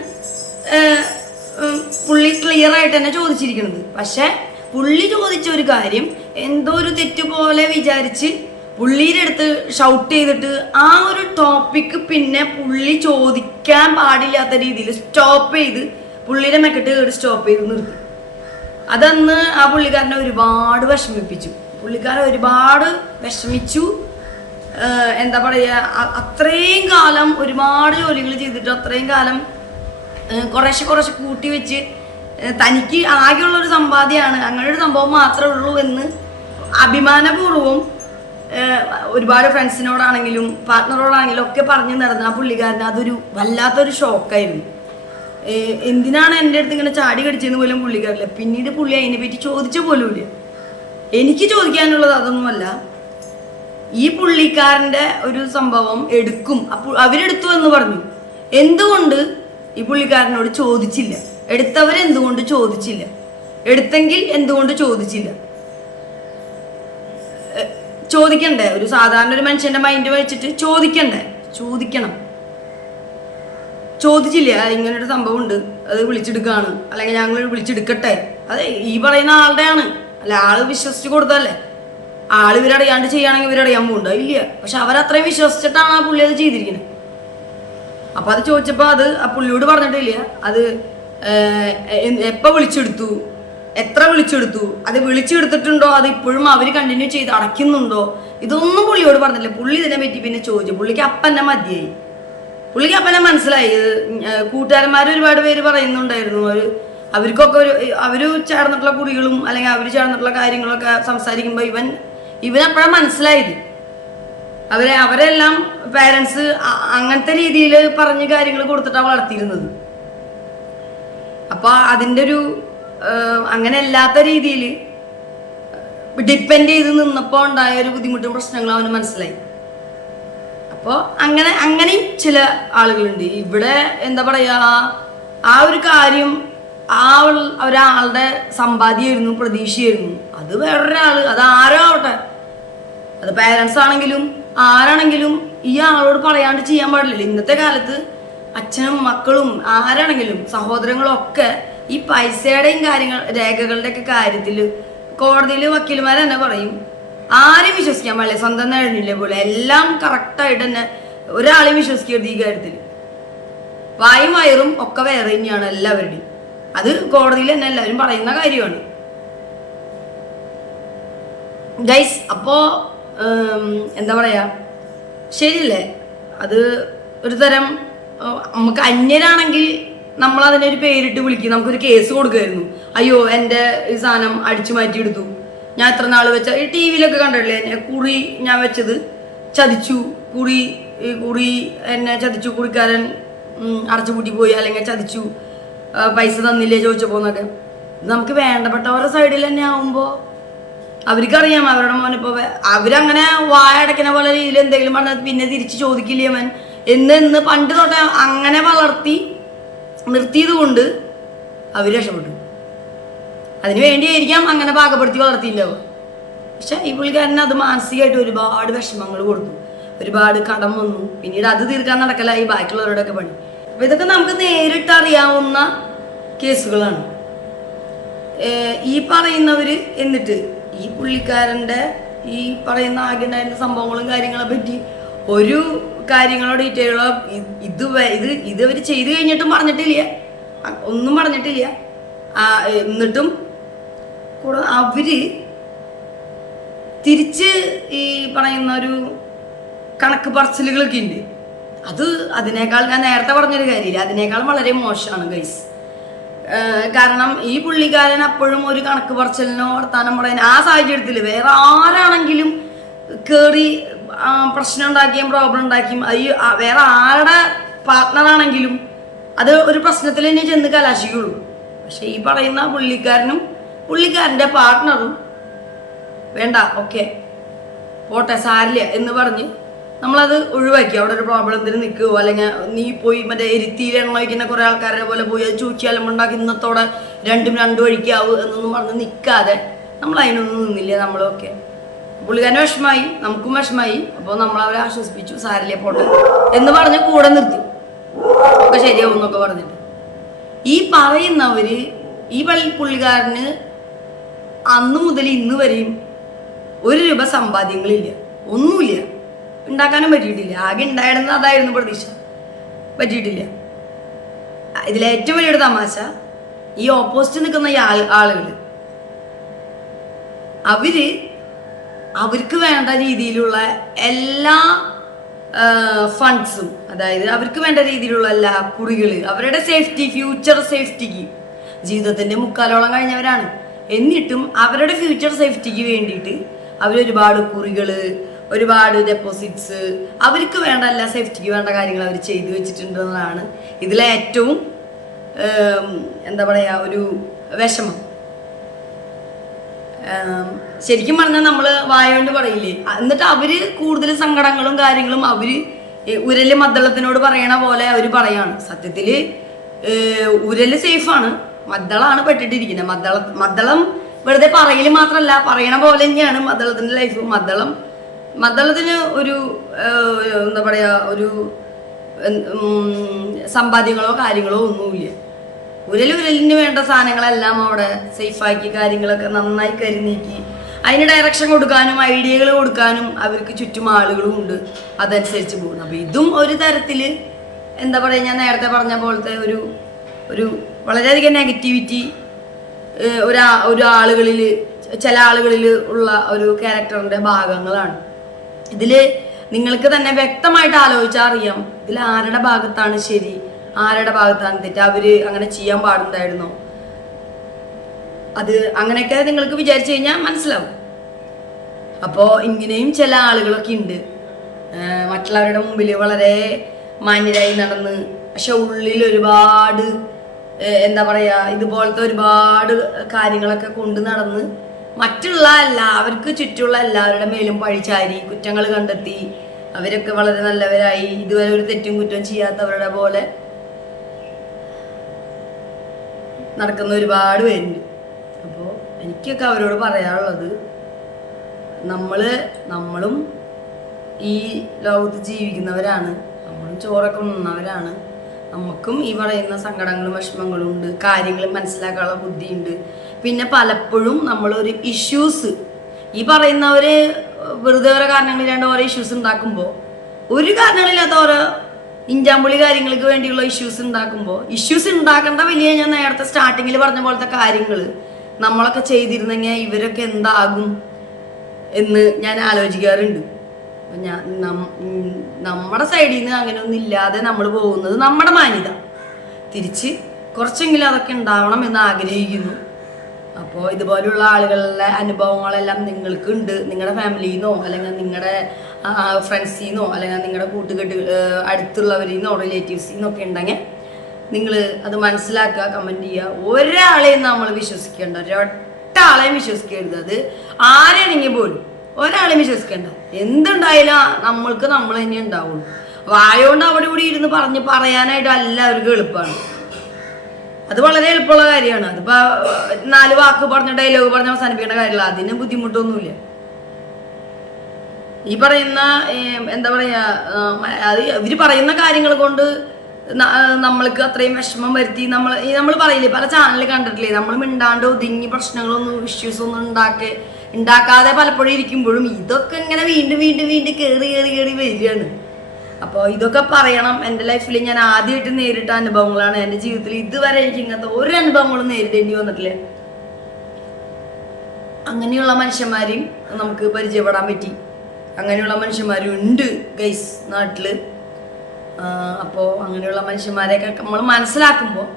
പുള്ളി ക്ലിയർ ആയിട്ട് തന്നെ ചോദിച്ചിരിക്കുന്നത്. പക്ഷെ പുള്ളി ചോദിച്ച ഒരു കാര്യം എന്തോ ഒരു തെറ്റ് പോലെ വിചാരിച്ച് പുള്ളിയുടെ അടുത്ത് ഷൗട്ട് ചെയ്തിട്ട് ആ ഒരു ടോപ്പിക്ക് പിന്നെ പുള്ളി ചോദിക്കാൻ പാടില്ലാത്ത രീതിയിൽ സ്റ്റോപ്പ് ചെയ്ത് പുള്ളിയുടെ മെക്കെട്ട് കയറി സ്റ്റോപ്പ് ചെയ്ത് നിർത്തി. അതന്ന് ആ പുള്ളിക്കാരനെ ഒരുപാട് വിഷമിപ്പിച്ചു. പുള്ളിക്കാരൻ ഒരുപാട് വിഷമിച്ചു. എന്താ പറയുക, അത്രയും കാലം ഒരുപാട് ജോലികൾ ചെയ്തിട്ട് അത്രയും കാലം കുറേശ്ശെ കൂട്ടി വെച്ച് തനിക്ക് ആകെയുള്ളൊരു സമ്പാദ്യമാണ്, അങ്ങനെ ഒരു സംഭവം മാത്രമേ ഉള്ളൂ എന്ന് അഭിമാനപൂർവ്വം ഒരുപാട് ഫ്രണ്ട്സിനോടാണെങ്കിലും പാർട്ട്ണറോടാണെങ്കിലും ഒക്കെ പറഞ്ഞു നടന്ന ആ പുള്ളിക്കാരന് അതൊരു വല്ലാത്തൊരു ഷോക്കായിരുന്നു. എന്തിനാണ് എൻ്റെ അടുത്ത് ഇങ്ങനെ ചാടി കടിച്ചതെന്ന് പോലും പുള്ളിക്കാരില്ല. പിന്നീട് പുള്ളി അതിനെ പറ്റി ചോദിച്ച പോലുമില്ല. എനിക്ക് ചോദിക്കാനുള്ളത് അതൊന്നുമല്ല, ഈ പുള്ളിക്കാരൻ്റെ ഒരു സംഭവം എടുക്കും, അവരെടുത്തു എന്ന് പറഞ്ഞു, എന്തുകൊണ്ട് ഈ പുള്ളിക്കാരനോട് ചോദിച്ചില്ല? എടുത്തവരെന്തുകൊണ്ട് ചോദിച്ചില്ല? എടുത്തെങ്കിൽ എന്തുകൊണ്ട് ചോദിച്ചില്ല? ചോദിക്കണ്ടേ? ഒരു സാധാരണ ഒരു മനുഷ്യന്റെ മൈൻഡ് വെച്ചിട്ട് ചോദിക്കണം. ചോദിച്ചില്ല, ഇങ്ങനൊരു സംഭവം ഉണ്ട്, അത് വിളിച്ചെടുക്കാണ്, അല്ലെങ്കിൽ ഞങ്ങൾ വിളിച്ചെടുക്കട്ടെ, അത് ഈ പറയുന്ന ആളുടെയാണ്, അല്ല ആള് വിശ്വസിച്ച് കൊടുത്തല്ലേ. ആള് ഇവരറിയാണ്ട് ചെയ്യുകയാണെങ്കിൽ ഇവരറിയാൻ പോകണ്ടോ? ഇല്ല. പക്ഷെ അവരത്രയും വിശ്വസിച്ചിട്ടാണ് ആ പുള്ളി അത് ചെയ്തിരിക്കുന്നത്. അപ്പൊ അത് ചോദിച്ചപ്പോ അത് ആ പുള്ളിയോട് പറഞ്ഞിട്ടില്ല. അത് എപ്പോ വിളിച്ചെടുത്തു, എത്ര വിളിച്ചെടുത്തു, അത് വിളിച്ചെടുത്തിട്ടുണ്ടോ, അത് ഇപ്പോഴും അവര് കണ്ടിന്യൂ ചെയ്ത് അടയ്ക്കുന്നുണ്ടോ, ഇതൊന്നും പുള്ളിയോട് പറഞ്ഞില്ല. പുള്ളി ഇതിനെ പറ്റി പിന്നെ ചോദിച്ചു. പുള്ളിക്ക് അപ്പന്നെ മതിയായി. പുള്ളിക്ക് അപ്പന്നെ മനസ്സിലായി. കൂട്ടുകാരന്മാർ ഒരുപാട് പേര് പറയുന്നുണ്ടായിരുന്നു, അവർക്കൊക്കെ അവര് ചേർന്നിട്ടുള്ള കുറികളും അല്ലെങ്കിൽ അവര് ചേർന്നിട്ടുള്ള കാര്യങ്ങളൊക്കെ സംസാരിക്കുമ്പോൾ ഇവനപ്പോഴാണ് മനസ്സിലായത്. അവരെല്ലാം പേരൻസ് അങ്ങനത്തെ രീതിയിൽ പറഞ്ഞ കാര്യങ്ങൾ കൊടുത്തിട്ടാണ് വളർത്തിയിരുന്നത്. അപ്പൊ അതിൻ്റെ ഒരു അങ്ങനെ അല്ലാത്ത രീതിയിൽ ഡിപ്പെൻഡ് ചെയ്ത് നിന്നപ്പോൾ ഉണ്ടായ ഒരു ബുദ്ധിമുട്ടും പ്രശ്നങ്ങളും അവന് മനസ്സിലായി. അപ്പോൾ അങ്ങനെയും ചില ആളുകളുണ്ട് ഇവിടെ. എന്താ പറയാ, ആ ഒരു കാര്യം ഒരാളുടെ സമ്പാദ്യമായിരുന്നു, പ്രതീക്ഷയായിരുന്നു. അത് വേറൊരാള്, അത് ആരോ ആവട്ടെ, അത് പേരൻസ് ആണെങ്കിലും ആരാണെങ്കിലും ഈ ആളോട് പറയാണ്ട് ചെയ്യാൻ പാടില്ല. ഇന്നത്തെ കാലത്ത് അച്ഛനും മക്കളും ആരാണെങ്കിലും സഹോദരങ്ങളും ഒക്കെ ഈ പൈസയുടെയും രേഖകളുടെ ഒക്കെ കാര്യത്തിൽ കോടതിയിൽ വക്കീൽമാർ തന്നെ പറയും, ആരെയും വിശ്വസിക്കാൻ പാടില്ല. സ്വന്തം നേടില്ലേ പോലെ എല്ലാം കറക്റ്റായിട്ട് തന്നെ ഒരാളെയും വിശ്വസിക്കരുത് ഈ കാര്യത്തിൽ. വായും വയറും ഒക്കെ വേറെ തന്നെയാണ് എല്ലാവരുടെയും. അത് കോടതിയിൽ തന്നെ എല്ലാവരും പറയുന്ന കാര്യമാണ് ഗൈസ്. അപ്പോ എന്താ പറയാ, ശരിയല്ലേ? അത് ഒരു തരം നമുക്ക് അന്യരാണെങ്കിൽ നമ്മൾ അതിനൊരു പേരിട്ട് വിളിക്കും. നമുക്കൊരു കേസ് കൊടുക്കുമായിരുന്നു, അയ്യോ എൻ്റെ ഈ സാധനം അടിച്ചു മാറ്റിയെടുത്തു, ഞാൻ എത്ര നാൾ വെച്ച ഈ ടി വിയിലൊക്കെ കണ്ടിട്ടില്ലേ, കുറി ഞാൻ വെച്ചത് ചതിച്ചു, കുറി എന്നെ ചതിച്ചു, കുറിക്കാരൻ അടച്ചുപൂട്ടി പോയി, അല്ലെങ്കിൽ ചതിച്ചു, പൈസ തന്നില്ലേ ചോദിച്ചപ്പോന്നൊക്കെ. നമുക്ക് വേണ്ടപ്പെട്ടവരുടെ സൈഡിൽ തന്നെ ആവുമ്പോൾ അവർക്കറിയാം അവരുടെ മോനിപ്പോൾ അവരങ്ങനെ വായ അടയ്ക്കുന്ന പോലെ രീതിയിൽ എന്തെങ്കിലും പറഞ്ഞാൽ പിന്നെ തിരിച്ച് ചോദിക്കില്ലേ അവൻ എന്ന് പണ്ട് തൊട്ടേ അങ്ങനെ വളർത്തി നിർത്തിയത് കൊണ്ട് അവർ രക്ഷപ്പെട്ടു. അതിന് വേണ്ടിയായിരിക്കാം അങ്ങനെ പാകപ്പെടുത്തി വളർത്തിയില്ലാവുക. പക്ഷെ ഈ പുള്ളിക്കാരന് അത് മാനസികമായിട്ട് ഒരുപാട് വിഷമങ്ങൾ കൊടുത്തു, ഒരുപാട് കടം വന്നു. പിന്നീട് അത് തീർക്കാൻ നടക്കലായി ബാക്കിയുള്ളവരോടൊക്കെ പണി. അപ്പൊ ഇതൊക്കെ നമുക്ക് നേരിട്ട് അറിയാവുന്ന കേസുകളാണ്. ഈ പറയുന്നവര് എന്നിട്ട് ഈ പുള്ളിക്കാരൻ്റെ ഈ പറയുന്ന ആകെ ഉണ്ടായിരുന്ന സംഭവങ്ങളും കാര്യങ്ങളെ പറ്റി ഒരു കാര്യങ്ങളോ ഡീറ്റെയിലോ ഇത് അവർ ചെയ്തു കഴിഞ്ഞിട്ടും പറഞ്ഞിട്ടില്ല, ഒന്നും പറഞ്ഞിട്ടില്ല. എന്നിട്ടും കൂടെ അവര് തിരിച്ച് ഈ പറയുന്ന ഒരു കണക്ക് പറച്ചിലുകളൊക്കെ ഉണ്ട്. അതിനേക്കാൾ ഞാൻ നേരത്തെ പറഞ്ഞൊരു കാര്യമില്ല, അതിനേക്കാൾ വളരെ മോശമാണ് ഗൈസ്. കാരണം ഈ പുള്ളിക്കാരൻ അപ്പോഴും ഒരു കണക്ക് പറച്ചിലിനോ വർത്താനം പറയാൻ ആ സാഹചര്യത്തിൽ വേറെ ആരാണെങ്കിലും കയറി പ്രശ്നം ഉണ്ടാക്കിയും പ്രോബ്ലം ഉണ്ടാക്കിയും വേറെ ആരുടെ പാർട്ട്ണറാണെങ്കിലും അത് ഒരു പ്രശ്നത്തിൽ തന്നെ ചെന്ന് കലാശിക്കുള്ളൂ. പക്ഷെ ഈ പറയുന്ന പുള്ളിക്കാരൻ്റെ പാർട്ട്ണറും വേണ്ട, ഓക്കെ പോട്ടെ സാരില്ല എന്ന് പറഞ്ഞ് നമ്മളത് ഒഴിവാക്കി. അവിടെ ഒരു പ്രോബ്ലത്തിന് നിൽക്കുകയോ അല്ലെങ്കിൽ നീ പോയി മറ്റേ എരുത്തിയിൽ എണ്ണ വയ്ക്കുന്ന കുറേ ആൾക്കാരെ പോലെ പോയി അത് ചോദിച്ചാലും ഉണ്ടാക്കി ഇന്നത്തോടെ രണ്ടും വഴിക്കാവും എന്നൊന്നും പറഞ്ഞ് നിൽക്കാതെ നമ്മൾ അതിനൊന്നും നിന്നില്ല. നമ്മളൊക്കെ പുള്ളിക്കാരന് വിഷമായി, നമുക്കും വിഷമായി. അപ്പോൾ നമ്മളവരെ ആശ്വസിപ്പിച്ചു, സാരില്ലേ പോട്ടെ എന്ന് പറഞ്ഞ് കൂടെ നിർത്തി, ഒക്കെ ശരിയാവും എന്നൊക്കെ പറഞ്ഞിട്ട്. ഈ പറയുന്നവര് ഈ പുള്ളിക്കാരന് അന്ന് മുതൽ ഇന്ന് വരെയും 1 രൂപ സമ്പാദ്യങ്ങളില്ല, ഒന്നുമില്ല, ഉണ്ടാക്കാനും പറ്റിയിട്ടില്ല. ആകെ ഉണ്ടായിരുന്നത് അതായിരുന്നു പ്രതീക്ഷ, പറ്റിയിട്ടില്ല. ഇതിലേറ്റവും വലിയൊരു തമാശ, ഈ ഓപ്പോസിറ്റ് നിൽക്കുന്ന ഈ ആളുകൾ അവർക്ക് വേണ്ട രീതിയിലുള്ള എല്ലാ ഫണ്ട്സും, അതായത് അവർക്ക് വേണ്ട രീതിയിലുള്ള എല്ലാ കുറികൾ, അവരുടെ സേഫ്റ്റി, ഫ്യൂച്ചർ സേഫ്റ്റിക്ക് ജീവിതത്തിൻ്റെ മുക്കാലോളം കഴിഞ്ഞവരാണ്. എന്നിട്ടും അവരുടെ ഫ്യൂച്ചർ സേഫ്റ്റിക്ക് വേണ്ടിയിട്ട് അവരൊരുപാട് കുറികൾ, ഒരുപാട് ഡെപ്പോസിറ്റ്സ്, അവർക്ക് വേണ്ട എല്ലാ സേഫ്റ്റിക്ക് വേണ്ട കാര്യങ്ങൾ അവർ ചെയ്തു വെച്ചിട്ടുണ്ടെന്നതാണ് ഇതിലെ ഏറ്റവും എന്താ പറയുക ഒരു വിഷമം. ശരിക്കും പറഞ്ഞാൽ നമ്മൾ വായോണ്ട് പറയില്ലേ, എന്നിട്ട് അവര് കൂടുതൽ സങ്കടങ്ങളും കാര്യങ്ങളും അവര് ഉരല് മദ്ദളത്തിനോട് പറയണ പോലെ അവര് പറയാണ്. സത്യത്തില് ഉരല് സേഫാണ്, മദ്ദളാണ് പെട്ടിട്ടിരിക്കുന്നത്. മദ്ദളം വെറുതെ പറയല് മാത്രമല്ല, പറയണ പോലെ തന്നെയാണ് മദ്ദളത്തിന്റെ ലൈഫ്. മദ്ദളത്തിന് ഒരു എന്താ പറയാ ഒരു സമ്പാദ്യങ്ങളോ കാര്യങ്ങളോ ഒന്നുമില്ല. ഉരലിന് വേണ്ട സാധനങ്ങളെല്ലാം അവിടെ സേഫാക്കി കാര്യങ്ങളൊക്കെ നന്നായി കരുനീക്കി അതിന് ഡയറക്ഷൻ കൊടുക്കാനും ഐഡിയകൾ കൊടുക്കാനും അവർക്ക് ചുറ്റും ആളുകളും ഉണ്ട്, അതനുസരിച്ച് പോകുന്നു. അപ്പോൾ ഇതും ഒരു തരത്തിൽ എന്താ പറയുക, ഞാൻ നേരത്തെ പറഞ്ഞ പോലത്തെ ഒരു വളരെയധികം നെഗറ്റിവിറ്റി ചില ആളുകളിൽ ഉള്ള ഒരു ക്യാരക്ടറിൻ്റെ ഭാഗങ്ങളാണ്. ഇതിൽ നിങ്ങൾക്ക് തന്നെ വ്യക്തമായിട്ട് ആലോചിച്ചാൽ അറിയാം ഇതിൽ ആരുടെ ഭാഗത്താണ് ശരി, ആരുടെ ഭാഗത്താണ് തെറ്റ്, അവര് അങ്ങനെ ചെയ്യാൻ പാടുണ്ടായിരുന്നോ, അത് അങ്ങനെയൊക്കെ നിങ്ങൾക്ക് വിചാരിച്ചു കഴിഞ്ഞാൽ മനസ്സിലാവും. അപ്പോൾ ഇങ്ങനെയും ചില ആളുകളൊക്കെ ഉണ്ട്, മറ്റുള്ളവരുടെ മുമ്പിൽ വളരെ മാന്യരായി നടന്ന് പക്ഷെ ഉള്ളിൽ ഒരുപാട് എന്താ പറയാ ഇതുപോലത്തെ ഒരുപാട് കാര്യങ്ങളൊക്കെ കൊണ്ട് നടന്ന് മറ്റുള്ള എല്ലാവർക്കും ചുറ്റുമുള്ള എല്ലാവരുടെ മേലും പഴിച്ചാരി കുറ്റങ്ങൾ കണ്ടെത്തി അവരൊക്കെ വളരെ നല്ലവരായി ഇതുവരെ ഒരു തെറ്റും കുറ്റവും ചെയ്യാത്തവരുടെ പോലെ നടക്കുന്ന ഒരുപാട് പേരുണ്ട്. അപ്പോൾ എനിക്കൊക്കെ അവരോട് പറയാനുള്ളത്, നമ്മളും ഈ ലോകത്ത് ജീവിക്കുന്നവരാണ്, നമ്മളും ചോറൊക്കെ നിന്നവരാണ്, നമുക്കും ഈ പറയുന്ന സങ്കടങ്ങളും വിഷമങ്ങളും ഉണ്ട്, കാര്യങ്ങൾ മനസ്സിലാക്കാനുള്ള ബുദ്ധിയുണ്ട്. പിന്നെ പലപ്പോഴും നമ്മളൊരു ഇഷ്യൂസ് ഈ പറയുന്നവര് വെറുതെ ഓരോ കാരണങ്ങളില്ലാണ്ട് ഓരോ ഇഷ്യൂസ് ഉണ്ടാക്കുമ്പോൾ, ഒരു കാരണങ്ങളില്ലാത്ത ഓരോ ഇഞ്ചാമ്പുളി കാര്യങ്ങൾക്ക് വേണ്ടിയുള്ള ഇഷ്യൂസ് ഉണ്ടാക്കേണ്ട വലിയ ഞാൻ നേരത്തെ സ്റ്റാർട്ടിങ്ങിൽ പറഞ്ഞ പോലത്തെ കാര്യങ്ങൾ നമ്മളൊക്കെ ചെയ്തിരുന്നെങ്കിൽ ഇവരൊക്കെ എന്താകും എന്ന് ഞാൻ ആലോചിക്കാറുണ്ട്. നമ്മുടെ സൈഡിൽ നിന്ന് അങ്ങനെയൊന്നും ഇല്ലാതെ നമ്മൾ പോകുന്നത് നമ്മുടെ മാന്യത, തിരിച്ച് കുറച്ചെങ്കിലും അതൊക്കെ ഉണ്ടാവണം എന്ന് ആഗ്രഹിക്കുന്നു. അപ്പോൾ ഇതുപോലുള്ള ആളുകളുടെ അനുഭവങ്ങളെല്ലാം നിങ്ങൾക്കുണ്ട്, നിങ്ങളുടെ ഫാമിലിയിൽ നിന്നോ അല്ലെങ്കിൽ നിങ്ങളുടെ ഫ്രണ്ട്സിൽ നിന്നോ അല്ലെങ്കിൽ നിങ്ങളുടെ അടുത്തുള്ളവരിൽ നിന്നോ റിലേറ്റീവ്സിൽ നിന്നൊക്കെ ഉണ്ടെങ്കിൽ നിങ്ങൾ അത് മനസ്സിലാക്കുക, കമൻറ്റ് ചെയ്യുക. ഒരാളെയും നമ്മൾ വിശ്വസിക്കേണ്ട, ഒരൊറ്റ ആളെയും വിശ്വസിക്കരുത്. അത് ആരാണെങ്കിൽ പോലും ഒരാളെയും വിശ്വസിക്കേണ്ട. എന്തുണ്ടായാലും നമ്മൾക്ക് നമ്മൾ തന്നെ ഉണ്ടാവുള്ളൂ. വായോണ്ട് അവിടെ കൂടി ഇരുന്ന് പറയാനായിട്ട് എല്ലാവർക്കും എളുപ്പമാണ്, അത് വളരെ എളുപ്പമുള്ള കാര്യമാണ്. അതിപ്പോ 4 വാക്ക് പറഞ്ഞ ഡയലോഗ് പറഞ്ഞ് അവസാനിപ്പിക്കേണ്ട കാര്യമില്ല, അതിന് ബുദ്ധിമുട്ടൊന്നുമില്ല. ഈ പറയുന്ന എന്താ പറയാ അത് ഇവര് പറയുന്ന കാര്യങ്ങൾ കൊണ്ട് നമ്മൾക്ക് അത്രയും വിഷമം വരുത്തി നമ്മൾ പറയില്ലേ, പല ചാനലിൽ കണ്ടിട്ടില്ലേ, നമ്മൾ മിണ്ടാണ്ട് ഒതുങ്ങി പ്രശ്നങ്ങളൊന്നും ഇഷ്യൂസ് ഒന്നും ഉണ്ടാക്കാതെ പലപ്പോഴും ഇരിക്കുമ്പോഴും ഇതൊക്കെ ഇങ്ങനെ വീണ്ടും കയറി വരികയാണ്. അപ്പോൾ ഇതൊക്കെ പറയണം. എൻ്റെ ലൈഫിൽ ഞാൻ ആദ്യമായിട്ട് നേരിട്ട അനുഭവങ്ങളാണ്. എൻ്റെ ജീവിതത്തിൽ ഇതുവരെ എനിക്ക് ഇങ്ങനത്തെ ഒരു അനുഭവങ്ങളും നേരിടേണ്ടി വന്നിട്ടില്ല. അങ്ങനെയുള്ള മനുഷ്യന്മാരെയും നമുക്ക് പരിചയപ്പെടാൻ പറ്റി. അങ്ങനെയുള്ള മനുഷ്യന്മാരും ഉണ്ട് ഗൈസ് നാട്ടിൽ. അപ്പോൾ അങ്ങനെയുള്ള മനുഷ്യന്മാരെയൊക്കെ നമ്മൾ മനസ്സിലാക്കുമ്പോൾ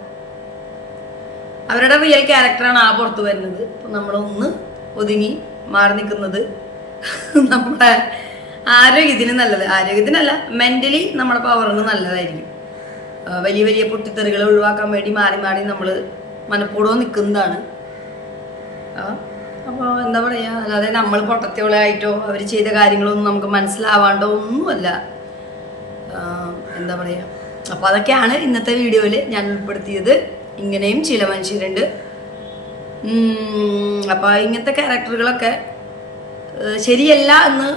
അവരുടെ റിയൽ ക്യാരക്ടറാണ് ആ പുറത്ത് വരുന്നത്. അപ്പോൾ നമ്മളൊന്ന് ഒതുങ്ങി മാറി നിൽക്കുന്നത് നമ്മുടെ ആരോഗ്യത്തിന് നല്ലത്, ആരോഗ്യത്തിനല്ല മെൻ്റലി നമ്മുടെ പവറിന് നല്ലതായിരിക്കും. വലിയ പൊട്ടിത്തെറികൾ ഒഴിവാക്കാൻ വേണ്ടി മാറി നമ്മൾ മനഃപൂർവ്വം നിൽക്കുന്നതാണ്. അപ്പോൾ എന്താ പറയുക, അല്ലാതെ നമ്മൾ പൊട്ടത്തോളായിട്ടോ അവർ ചെയ്ത കാര്യങ്ങളൊന്നും നമുക്ക് മനസ്സിലാവാണ്ടോ ഒന്നുമല്ല. എന്താ പറയുക, അപ്പോൾ അതൊക്കെയാണ് ഇന്നത്തെ വീഡിയോയിൽ ഞാൻ ഉൾപ്പെടുത്തിയത്. ഇങ്ങനെയും ചില മനുഷ്യരുണ്ട്. അപ്പോൾ ഇങ്ങനത്തെ ക്യാരക്ടറുകളൊക്കെ ശരിയല്ല എന്ന്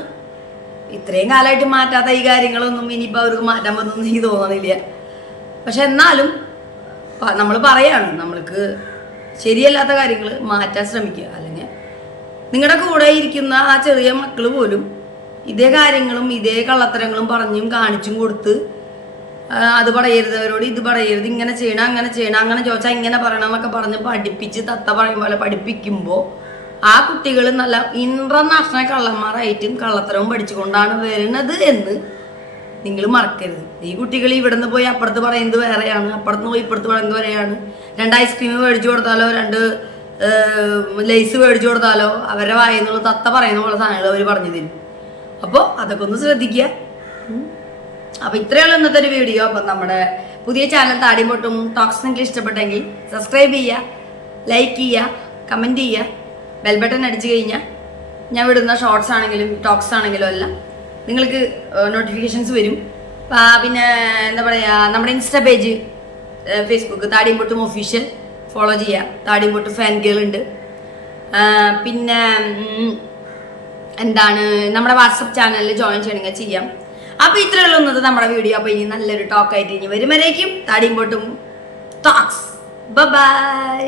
ഇത്രയും കാലമായിട്ട് മാറ്റാത്ത ഈ കാര്യങ്ങളൊന്നും ഇനിയിപ്പോൾ അവർക്ക് മാറ്റാൻ പറ്റുമെന്ന് എനിക്ക് തോന്നണില്ല. പക്ഷെ എന്നാലും നമ്മൾ പറയാണ്, നമ്മൾക്ക് ശരിയല്ലാത്ത കാര്യങ്ങൾ മാറ്റാൻ ശ്രമിക്കുക. അല്ലെങ്കിൽ നിങ്ങളുടെ കൂടെ ഇരിക്കുന്ന ആ ചെറിയ മക്കൾ പോലും ഇതേ കാര്യങ്ങളും ഇതേ കള്ളത്തരങ്ങളും പറഞ്ഞും കാണിച്ചും കൊടുത്ത് അത് പറയരുത്, അവരോട് ഇത് പറയരുത്, ഇങ്ങനെ ചെയ്യണം അങ്ങനെ ചോദിച്ചാൽ ഇങ്ങനെ പറയണം എന്നൊക്കെ പറഞ്ഞ് പഠിപ്പിച്ച് തത്ത പറയും പോലെ പഠിപ്പിക്കുമ്പോൾ ആ കുട്ടികൾ നല്ല ഇന്റർനാഷണൽ കള്ളന്മാരായിട്ടും കള്ളത്തരവും പഠിച്ചുകൊണ്ടാണ് വരുന്നത് എന്ന് നിങ്ങൾ മറക്കരുത്. ഈ കുട്ടികൾ ഇവിടെ നിന്ന് പോയി അപ്പുറത്ത് പറയുന്നത് വേറെയാണ്, അപ്പുറത്ത് പോയി ഇപ്പുറത്ത് പറയുന്നത് വേറെയാണ്. 2 ഐസ്ക്രീം മേടിച്ചു കൊടുത്താലോ 2 ലേസ് മേടിച്ചു കൊടുത്താലോ അവരുടെ വായന്നുള്ള തത്ത പറയുന്ന പോലെ സാധനങ്ങൾ അവർ പറഞ്ഞു തരും. അപ്പോൾ അതൊക്കെ ഒന്ന് ശ്രദ്ധിക്കുക. അപ്പോൾ ഇത്രയുള്ള ഇന്നത്തെ ഒരു വീഡിയോ. അപ്പം നമ്മുടെ പുതിയ ചാനൽ താടിയും പൊട്ടും ടോക്സ് നിങ്ങൾക്ക് ഇഷ്ടപ്പെട്ടെങ്കിൽ സബ്സ്ക്രൈബ് ചെയ്യുക, ലൈക്ക് ചെയ്യുക, കമൻറ്റ് ചെയ്യുക, ബെൽ ബട്ടൺ അടിച്ചു കഴിഞ്ഞാൽ ഞാൻ വിടുന്ന ഷോർട്സ് ആണെങ്കിലും ടോക്സ് ആണെങ്കിലും എല്ലാം നിങ്ങൾക്ക് നോട്ടിഫിക്കേഷൻസ് വരും. പിന്നെ എന്താ പറയുക, നമ്മുടെ ഇൻസ്റ്റാ പേജ് ഫേസ്ബുക്ക് താടിയും പൊട്ടും ഒഫീഷ്യൽ ഫോളോ ചെയ്യുക. താടിയും പൊട്ടും ഫാൻ ഗേൾ ഉണ്ട്. പിന്നെ എന്താണ് നമ്മുടെ വാട്സപ്പ് ചാനലിൽ ജോയിൻ ചെയ്യണമെങ്കിൽ ചെയ്യാം. അപ്പോൾ ഇത്രയുള്ള ഒന്നത് നമ്മുടെ വീഡിയോ. അപ്പോൾ ഇനി നല്ലൊരു ടോക്കായിട്ട് ഇനി വരുമ്പോഴേക്കും താടിയും പൊട്ടും ടോക്സ്. ബൈ.